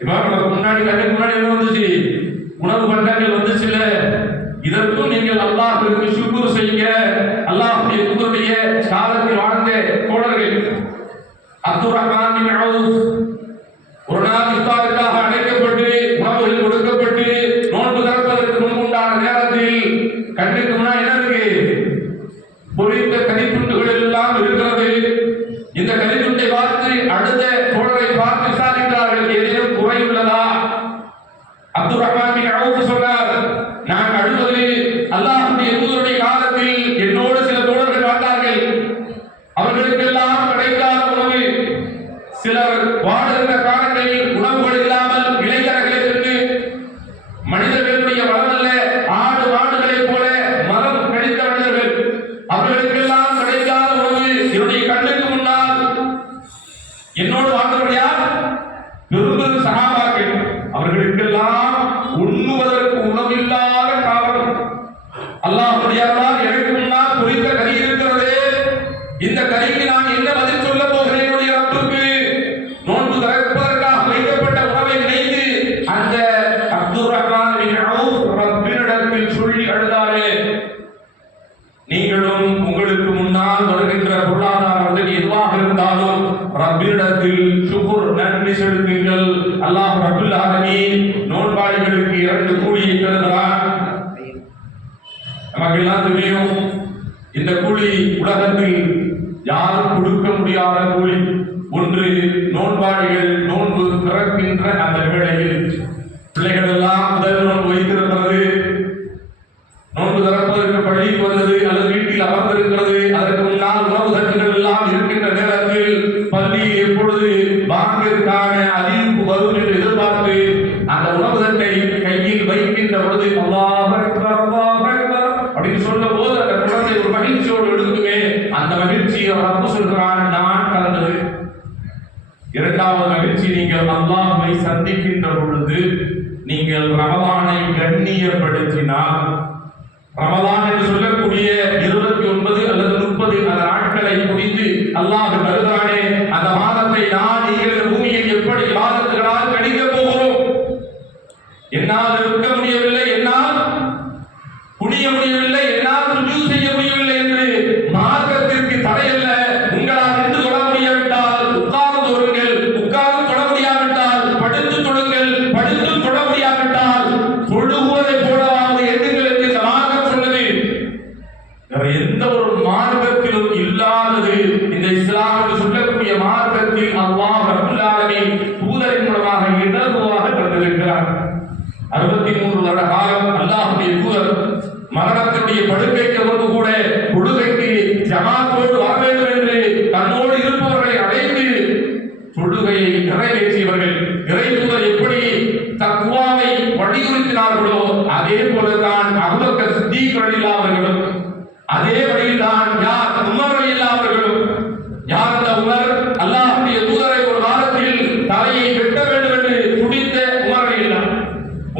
இப்போ நமக்கு முன்னாடி கண்ணுக்கு முன்னாடி என்ன வந்துச்சு, உணவு பண்டங்கள் வந்துச்சுல்ல, இதற்கும் நீங்கள் அல்லாஹ்விற்கு ஷுக்ர் செய்யுங்க. அல்லாஹ்வுடைய தூதருடைய காலத்தில் வாழ்ந்த தோழர்கள் அப்துர் ரஹ்மான் பின் அவுஃப் ஒரு நாள் இஃப்தாருக்காக அழைக்கப்பட்டு உணவுகள் கொடுக்கப்பட்டு நோன்பு திறப்பதற்கு முன்புண்டான நேரத்தில் கண்ணுக்கு முன்னாடி என்ன இருக்கு, பொரித்த கனித்துண்டுகள் எல்லாம் இருக்கிறது. இந்த கனித்துண்டை பார்த்து அடுத்த தோழரை பார்த்து விசாரிக்கிறார்கள், ஏதேனும் குறை உள்ளதா? அப்துர் ரஹ்மான் பின் அவுஃப் சொன்னார், நான் அழுவது அல்லாஹ்வுடைய தூதருடைய காலத்தில் என்னோடு சில தோழர்கள் வந்தார்கள். அவர்களுக்கெல்லாம் கிடைக்காத உணவு, சிலர் வாழுகின்ற காலங்களில் உணவுகள் இல்லாமல் இளைஞர்களை சென்று மனிதர்களுடைய வளமல்ல ஆடு மாடுகளைப் போல மரம் கழித்த மனிதர்கள், அவர்களுக்கெல்லாம் கிடைக்காத உணவு என்னுடைய கண்ணுக்கு முன்னால் என்னோடு வாழ்ந்தவர் யார்? பெரும் சஹாபாக்கள். அவர்களுக்கெல்லாம் உண்ணுவதற்கு உணவில்லாத காலம். அல்லாஹ்வுடைய அருளால் எனக்கு முன்னால் பொரித்த கறி இருக்கிறது. இந்த கறிக்கு நான் என்ன பதில் சொல்ல போகிறேன் என்னுடைய ரப்புக்கு? நோன்பு திறப்பதற்காக வைக்கப்பட்ட உணவை நினைத்து அந்த அப்துர் ரஹ்மான் பின் அவுஃப் ரப்பினிடத்தில் சொல்லி அழுதாரே. நீங்களும் உங்களுக்கு முன்னால் வருகின்ற பொருளாதாரங்கள் எதுவாக இருந்தாலும் ரப்பினிடத்தில் ஷுக்ர் நன்றி செலுத்துங்கள். அல்லாஹ் ரப்பல் ஆலமீன் நோன்பாளிகளுக்கு 2 கூலியை தருகிறான். நமக்கெல்லாம் தெரியும், இந்த கூலி உலகத்தில் யாரும் கொடுக்க முடியாத கூலி. ஒன்று, நோன்பாளிகள் நோன்பு திறக்கின்ற அந்த வேளையில் பிள்ளைகள் எல்லாம் முதல் நோன்பு வைத்திருக்கிறது, நோன்பு திறப்பதற்கு பள்ளிக்கு வந்தது அல்லது வீட்டில் அமர்ந்திருக்கிறது. அதற்கு முன்னால் உணவு தட்டுகள் எல்லாம் இருக்கின்ற நேரத்தில் பள்ளியில் எப்பொழுது பாங்கிற்கான அறிவிப்பு வரும் என்று எதிர்பார்த்து அந்த உணவு தட்டை கையில் வைக்கின்ற பொழுது அல்லாஹ் அக்பர் அல்லாஹ் அக்பர் அப்படின்னு சொல்ல போது அந்த குழந்தை ஒரு மகிழ்ச்சியோடு எடுக்குமே. அந்த மகிழ்ச்சியை ரப்பு சொல்கிறான், நான் கலந்தது. இரண்டாவது மகிழ்ச்சி, நீங்கள் அல்லாஹ்வை சந்திக்கின்ற பொழுது நீங்கள் ரமலானை கண்ணியப்படுத்தினால், ரமலான் என்று சொல்லக்கூடிய 29 அல்லது 30 அந்த நாட்களை முடிந்து அல்லாஹ் தருகிறானே, அந்த மாதத்தை நான் நீங்கள் இந்த பூமியில் எப்படி மாதத்துகளால் கணிக்க போகிறோம்? என்னால் இருக்க முடியவில்லை, என்னால் குனிய முடியவில்லை, என்னால் ருஜூ செய்ய முடியவில்லை என்று மார்க்கத்திற்கு தடையல்ல. உங்களால் நின்று தொட முடியாவிட்டால் உட்கார்ந்து தொடுங்கள், உட்கார்ந்து தொட முடியாவிட்டால் படுத்து தொடுங்கள், படுத்து தொட முடியாவிட்டால் 63 வருட காலம் அல்லாஹ்வுடைய தூதர் மரணத்தினுடைய படுக்கைக்கு வந்து கூட தொழுகைக்கு ஜமாத்தோடு வர வேண்டும் என்று தன்னோடு இருப்பவர்களை அழைத்து தொழுகையை நிறைவேற்றியவர்கள். இறை தூதர் எப்படி தக்வாவை வலியுறுத்தினார்களோ அதே போலதான் அபூபக்கர் சித்தீக் ரலியல்லாஹு அவர்களும், அதே வழியில்தான் யார் உமர் ரலியல்லாஹு அவர்களும். யார் அந்த உமர்? அல்லாஹ்வுடைய தூதரை ஒரு காலத்தில் தலையை வெட்ட வேண்டும் என்று துடித்த உமர் ரலியல்லாஹு.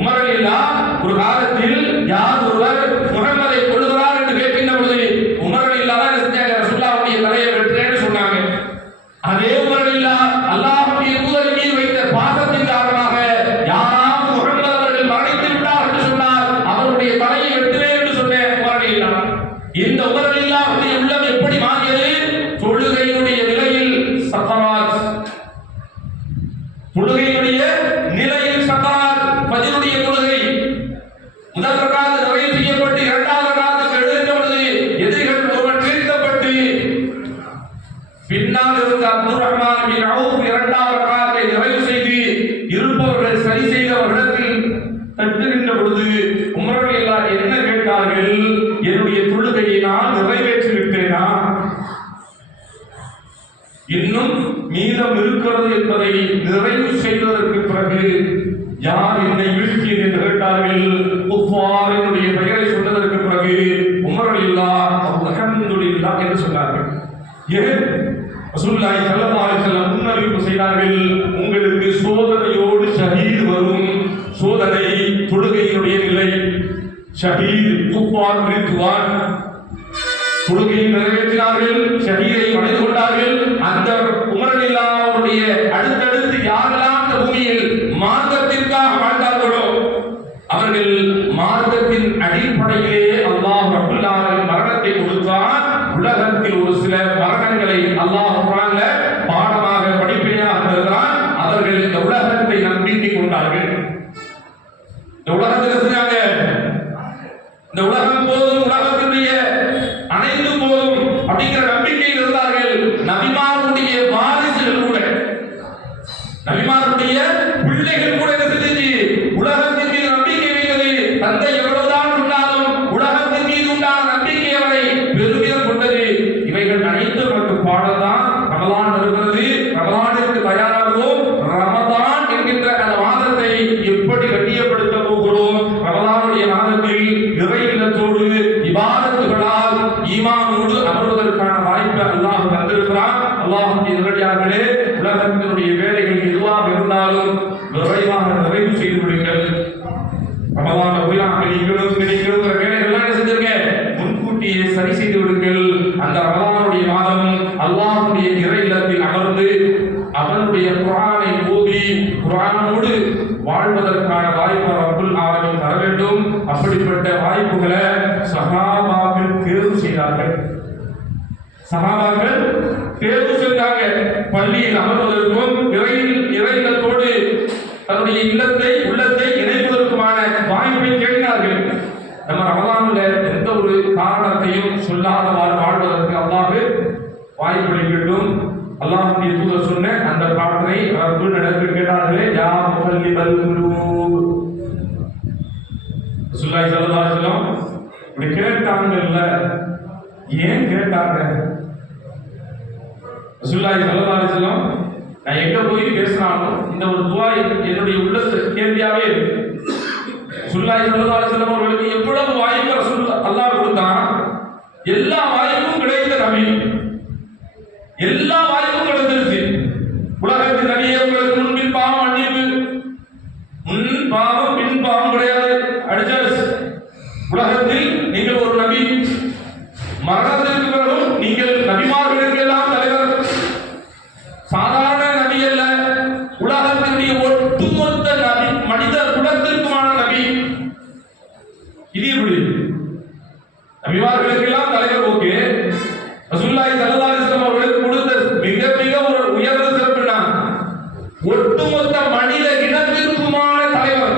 உமர் ரலியல்லாஹு ஒரு காலத்தில் யார் ஒருவர் முஹம்மதை கொல்லுகிறார் என்று கேட்கின்ற பொழுது உமர் ரலியல்லாஹு என்ன செஞ்சாங்க? ரசூலுல்லாஹ்வுடைய தலையை வெட்டுறேன்னு சொன்னாங்க. அதே உமர் ரலியல்லாஹு அல்லாஹ்வுடைய தூதர் மீது வைத்த பாசத்தின் காரணமாக யாராவது முஹம்மது அவர்கள் மரணித்து விட்டார் என்று சொன்னால் அவருடைய தலையை வெட்டுவேன் என்று சொன்ன உமர் ரலியல்லாஹு. இந்த உமர் ரலியல்லாஹுடைய உள்ளம் எப்படி மாறியது? தொழுகையினுடைய நிலையில் சக்கராத், தொழுகையினுடைய நிலையில் சக்கராத். ஃபஜ்ருடைய தொழுகை முதல் ரக்காத் நிறைவு செய்யப்பட்டு இரண்டாவது ரக்காத்துக்கு எழுந்த பொழுது எதிரிகள் ஒருவர் நிறுத்தப்பட்டு பின்னால் இருந்த அப்துர் ரஹ்மான் பின் அவுஃப் இரண்டாவது ரக்காத்தை நிறைவு செய்து இருப்பவர்கள் சரி செய்தவர்களிடத்தில் தட்டுகின்ற பொழுது உமர் ரலியல்லாஹு என்ன கேட்டார்கள்? என்னுடைய தொழுகையை நான் நிறைவேற்றி விட்டேனா, இன்னும் மீதம் இருக்கிறது என்பதை நிறைவு செய்வதற்கு பிறகு யார் என்னை வீழ்த்தியது என்று கேட்டார்கள். குஃபாரினுடைய பெயரை சொன்னதற்கு பிறகு உமர் ரலியல்லாஹு அல்ஹம்துலில்லாஹ் என்று சொன்னார்கள். ஏன்? ரசூலுல்லாஹி ஸல்லல்லாஹு அலைஹி வஸல்லம் முன்னறிவிப்பு செய்தார்கள், உங்களுக்கு சோதனையோடு ஷஹீத் வரும். சோதனை தொழுகையினுடைய நிலை. ஷஹீத் குஃபார் ரித்வான் தொழுகையை நிறைவேற்றினார்கள், ஷஹீதை அடைந்து கொண்டார்கள். அந்த உமர் ரலியல்லாஹு அவருடைய அடுத்தடுத்து யாரெல்லாம் இந்த பூமியில் மார்க்கத்திற்காக வாழ்ந்தார்களோ அவர்கள் மார்க்கத்தின் அடிப்படையிலே அல்லாஹ் ரப்பல் ஆலமீன் மரணத்தை கொடுத்தான். உலகத்தில் ஒரு சில மரணங்களை அல்லாஹ் குர்ஆன்ல பாடமாக படிப்பினையாக தருகிறான். அவர்கள் இந்த உலகத்தை நம்பிக்கை கொண்டார்கள். இந்த உலகத்தில் செஞ்சாங்க, இந்த உலகம் போதும், உலகத்தினுடைய அனைத்து போதும் அப்படிங்கிற நம்பிக்கையில் இருந்தார்கள். நபிமாருடைய வாரிசுகள் கூட, நபிமாருடைய பிள்ளைகள் கூட என்ன செஞ்சு உலகத்தின் மீது நம்பிக்கை வைத்தது. தந்தை எவ்வளவுதான் சொன்னாலும் உலகத்தின் மீது உண்டான நம்பிக்கை அவரை பெருமிதம் கொண்டது. இவைகள் அனைத்து நமக்கு பாடல்தான். ரமலான் வருகிறது, ரமலானுக்கு தயாராகுவோம். ரமலான் என்கின்ற அந்த மாதத்தை எப்படி கண்ணியப்படுத்த போகிறோம்? ரமலானுடைய மாதத்தில் இறை இல்லத்தோடு இபாதத்துகளால் ஈமானோடு அமர்வதற்கான வாய்ப்பை அல்லாஹ் தந்திருக்கிறான். அல்லாஹ்வுடைய நல்லடியார்களே, உலகத்தினுடைய வேலைகள் எதுவாக இருந்தாலும் விரைவாக நிறைவு செய்து விடுங்கள். ரமலான் கிடைக்கிற வேலைகள்லாம் என்ன செஞ்சிருங்க? முன்கூட்டியே சரி செய்து விடுங்கள். அந்த ரமலானுடைய மாதம் அல்லாஹ்வுடைய இறை இல்லத்தில் அமர்ந்து அவனுடைய குர்ஆனை ஓதி குர்ஆனோடு வாழ்வதற்கான வாய்ப்பை ரப்பல் ஆலமீன் தர வேண்டும். அப்படிப்பட்ட வாய்ப்புகளை சஹாபாக்கள் தேர்வு செய்தார்கள். சஹாபாக்கள் தேர்வு செய்தாங்க. பள்ளியில் அமர்வதற்கும் இறை இல்லத்தோடு தன்னுடைய உள்ளத்தை இணைப்பதற்குமான வாய்ப்பை தேடினார்கள். நம்ம ரமலான்ல எந்த ஒரு காரணத்தையும் சொல்லாதவாறு வாழ்வதற்கு அல்லாஹ் வாய்ப்பளிக்கட்டும். அல்லாஹ்வுடைய தூதர் சொன்ன அந்த பிரார்த்தனை ரப்பல் நடந்து கேட்டார்களே, யா முகல்லிபல் குலூப். ரசூலுல்லாஹி ஸல்லல்லாஹு அலைஹி வஸல்லம் இப்படி கேட்டாங்கல்ல, ஏன் கேட்டாங்க? ரசூலுல்லாஹி ஸல்லல்லாஹு அலைஹி வஸல்லம் நான் எங்க போய் பேசினாலும் இந்த ஒரு துஆ என்னுடைய உள்ளத்தில் கேள்வியாவே இருக்கு. ரசூலுல்லாஹி ஸல்லல்லாஹு அலைஹி வஸல்லம் அவர்களுக்கு எவ்வளவு வாய்ப்பு அல்லாஹ் கொடுத்தான். எல்லா வாய்ப்பும் கிடைத்த நபி, எல்லா வாய்ப்பும் கிடைச்சிருச்சு. உலகத்தின் நபியே, உங்களுக்கு முன்பின் பாவம் மன்னிப்பு, முன் பாவம் பின் பாவம் கிடையாது, அடிச்சாச்சு. உலகத்தில் நீங்கள் ஒரு நபி, மரணத்திற்கு பிறகும் நீங்கள் நபிமார்களுக்கு எல்லாம் தலைவர். சாதாரண நபி அல்ல, உலகத்தினுடைய ஒட்டுமொத்த நபி, மனித குலத்திற்குமான நபி. இது எப்படி? நபிமார்களுக்கு எல்லாம் தலைவர். ஓகே, ரசூலுல்லாஹி ஸல்லல்லாஹு அலைஹி வஸல்லம் அவர்களுக்கு கொடுத்த மிக ஒரு உயர்ந்த சிறப்புனா ஒட்டுமொத்த மனித இனத்திற்குமான தலைவர்.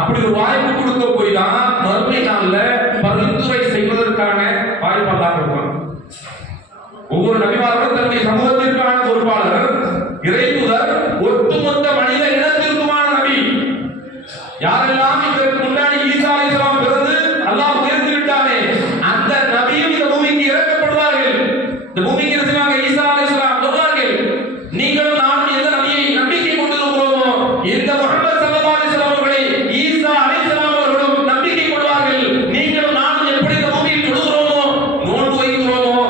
அப்படி ஒரு வாய்ப்பு கொடுக்க போய் தான் மறுமை நாள்ல பரிந்துரை செய்வதற்கான வாய்ப்பு அல்லாஹ் கொடுப்பான். ஒவ்வொரு நபிமார்களும் தன்னுடைய சமூகத்திற்கான பொறுப்பாளர், இறைதூதர், ஒட்டுமொத்த மனித இனத்திற்குமான நபி. யாரெல்லாம் இதற்கு முன்னாடி ஈசா அலைஹிஸ்ஸலாம் பிறந்து அல்லாஹ் உயர்த்தி விட்டானே அந்த நபியும் இந்த பூமிக்கு இறக்கப்படுவார்கள். இந்த பூமிக்கு என்ன செய்வாங்க? ஈசா அலைஹிஸ்ஸலாம் வருவார்கள். நீங்களும் நானும் எந்த நபியை நம்பிக்கை கொண்டிருக்கிறோமோ இந்த முஹம்மது ஸல்லல்லாஹு அலைஹி வஸல்லம் அவர்களை ஈசா அலைஹிஸ்ஸலாம் அவர்களும் நம்பிக்கை கொள்வார்கள். நீங்களும் நானும் எப்படி இந்த பூமியில் தொழுகிறோமோ நோன்பு வைக்கிறோமோ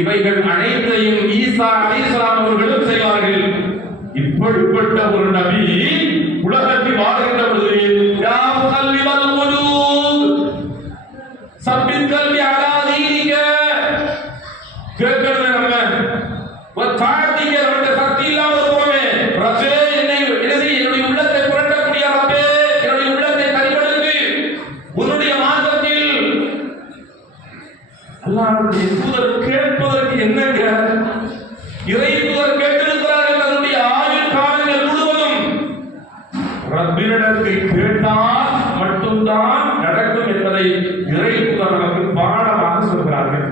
இவைகள் அனைத்தையும் ஈசா அலைஹிஸ்ஸலாம் அவர்களும் செய்வார்கள். இப்படிப்பட்ட ஒரு நபி உலகத்தில் வாழ்கின்ற பொழுது யா முகல்லிமல் குலூப் சப்பித் கல்வி அலா தீனிக கேட்கறது நம்ம ஒரு தாழ்த்திக்க நம்முடைய சக்தி இல்லாம இருக்கிறோமே ரப்பே என்னை என்னுடைய உள்ளத்தை புரட்டக்கூடிய ரப்பே என்னுடைய உள்ளத்தை தரிபடுத்து உன்னுடைய மார்க்கத்தில் அல்லாஹ்வுடைய தூதர் கேட்பதற்கு என்னங்க இறை தூதர் கேட்டிருக்கிறார்கள் தன்னுடைய ஆயுள் காலங்கள் முழுவதும் ரப்பினிடத்தில் கேட்டால் மட்டும்தான் நடக்கும் என்பதை இறை தூதர் நமக்கு பாடமாக சொல்கிறார்கள்.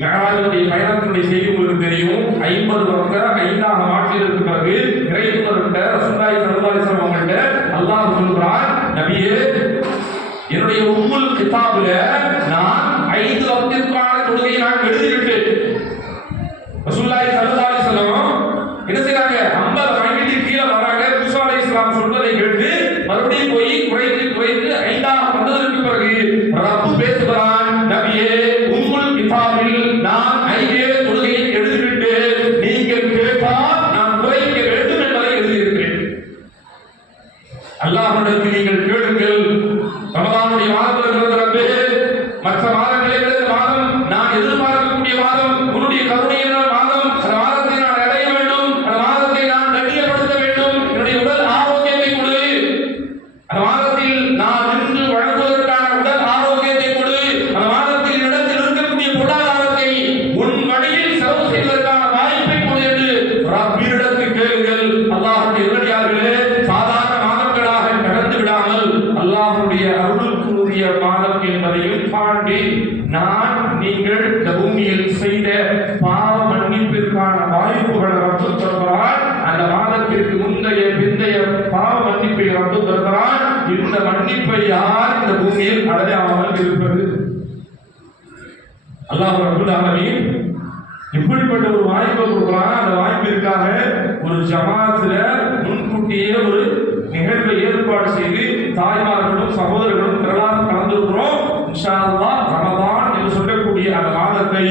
மெஹராஜுடைய பயணத்தினுடைய செய்தி உங்களுக்கு தெரியும். 50 வருஷம் 5ஆம் ஆண்டில் இருக்க பிறகு இறை தூதர்கிட்ட ரசூலுல்லாஹி ஸல்லல்லாஹு அலைஹி வஸல்லம் அவங்கள்ட்ட அல்லாஹ் சொல்கிறார், நபியே என்னுடைய உம்முல் கிதாபில நான் 5 வக்திற்கான தொழுகையை நான் எழுதிவிட்டேன். ரசூலுல்லாஹி ஸல்லல்லாஹு அலைஹி வஸல்லம் என்ன செய்றாங்க? 50 வாங்கிட்டு கீழே வராங்க. மூசா அலைஹிஸ்ஸலாம் சொல்வதை கேட்டு மறுபடியும் போய் குறைத்து 5ஆம் வந்ததற்கு பிறகு ரப்பு பேசுகிறான், நபியே உம்முல் கிதாபில் நான் 5 தொழுகையை எழுதிவிட்டேன். நீங்கள் கேட்டால் நான் குறைக்க வேண்டும் என்பதை எழுதியிருக்கிறேன். அல்லாஹ்விடத்தில் நீங்கள் கேளுங்கள். ரமலானுடைய மாதத்தில் இருக்கிறது மற்ற மாதங்களை விட மாதம் நான் எதிர்பார்க்கக்கூடிய மாதம் உன்னுடைய கருணையான மாதம். அந்த மாதத்தை நான் அடைய வேண்டும். அந்த மாதத்தை நான் கண்ணியப்படுத்த வேண்டும். என்னுடைய உடல் ஆரோக்கியத்தை கொடு. அந்த மாதத்தில் நான் நின்று வழங்குவதற்கான உடல் ஆரோக்கியத்தை கொடு. அந்த மாதத்தில் என்னிடத்தில் இருக்கக்கூடிய பொருளாதாரத்தை உன் வழியில் செலவு செய்வதற்கான வாய்ப்பை கொடு என்று ரப்பினிடத்தில் கேளுங்கள். அல்லாஹ்வுடைய நல்லடியார்களே, சாதாரண மாதங்களாக கடந்து விடாமல் அல்லாஹ்வுடைய அருளுக்குரிய மாதம் என்பதையும் தாண்டி நான் நீங்கள் இந்த பூமியில் செய்த பாவ மன்னிப்பிற்கான வாய்ப்புகளை ரப்பு தருகிறார். அந்த மாதத்திற்கு முந்தைய பிந்தைய பாவ மன்னிப்பை ரப்பு தருகிறார். இந்த மன்னிப்பை யார் இந்த பூமியில் அடையாமல் இருப்பது? அல்லாஹ் ரப்புல் ஆலமீன் இப்படிப்பட்ட ஒரு வாய்ப்பை கொடுக்கிறான். அந்த வாய்ப்பிற்காக ஒரு ஜமாத்துல முன்கூட்டியே ஒரு நிகழ்வை ஏற்பாடு செய்து தாய்மார்களும் சகோதரர்களும் திரளாக கலந்திருக்கிறோம். இன்ஷா அல்லாஹ் ரமலான் என்று சொல்லக்கூடிய அந்த மாதத்தை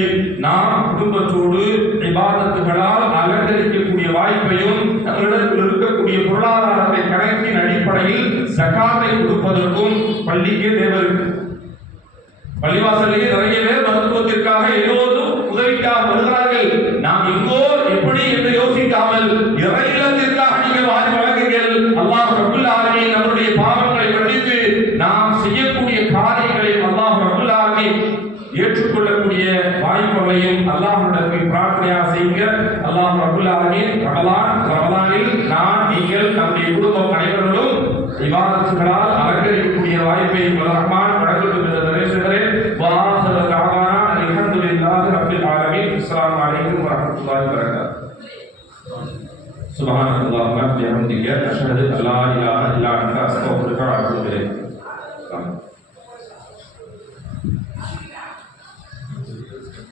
நாம் குடும்பத்தோடு இபாதத்துகளால் அலங்கரிக்கக்கூடிய வாய்ப்பையும் நம்மிடத்தில் இருக்கக்கூடிய பொருளாதாரத்தை கணக்கின் அடிப்படையில் ஜகாத்தை கொடுப்பதற்கும் பள்ளிக்கே தேவை இருக்கு. பள்ளிவாசலிலே நிறைய பேர் மருத்துவத்திற்காக எல்லோரும் உதவிக்காக வருகிறார்கள். நாம் எங்கோ எப்படி என்று யோசிக்காமல் இறை இல்லத்திற்காக நீங்கள் வாரி வழங்குங்கள். அல்லாஹ் ரப்புல் ஆலமீன் நம்முடைய பாவங்களை மன்னித்து நாம் செய்யக்கூடிய காரியங்களை அல்லாஹ் ரப்புல் ஆலமீன் ஏற்றுக்கொள்ளக்கூடிய வாய்ப்புகளையும் அல்லாஹ்விடத்தில் பிரார்த்தனையாக செய்யுங்க. அல்லாஹ் ரப்புல் ஆலமீன் ரமலானில் நான் நீங்கள் நம்முடைய குடும்பம் அனைவர்களும் இபாதத்துகளால் அலங்கரிக்கக்கூடிய வாய்ப்பை ரஹ்மான் வழங்கட்டும் என்று நிறைவேற்றுகிறேன். வாஹிரு தஅவானா அல்ஹம்துலில்லாஹி ரப்பில் ஆலமீன். அஸ்ஸலாமு அலைக்கும் வரஹ்மத்துல்லாஹி வபரகாத்துஹு. சுப்ஹானல்லாஹி வ பிஹம்திஹி அஷ்ஹது அல்லா இலாஹா இல்லா அன்த அஸ்தக்ஃபிருக வ அத்தூபு இலைக்.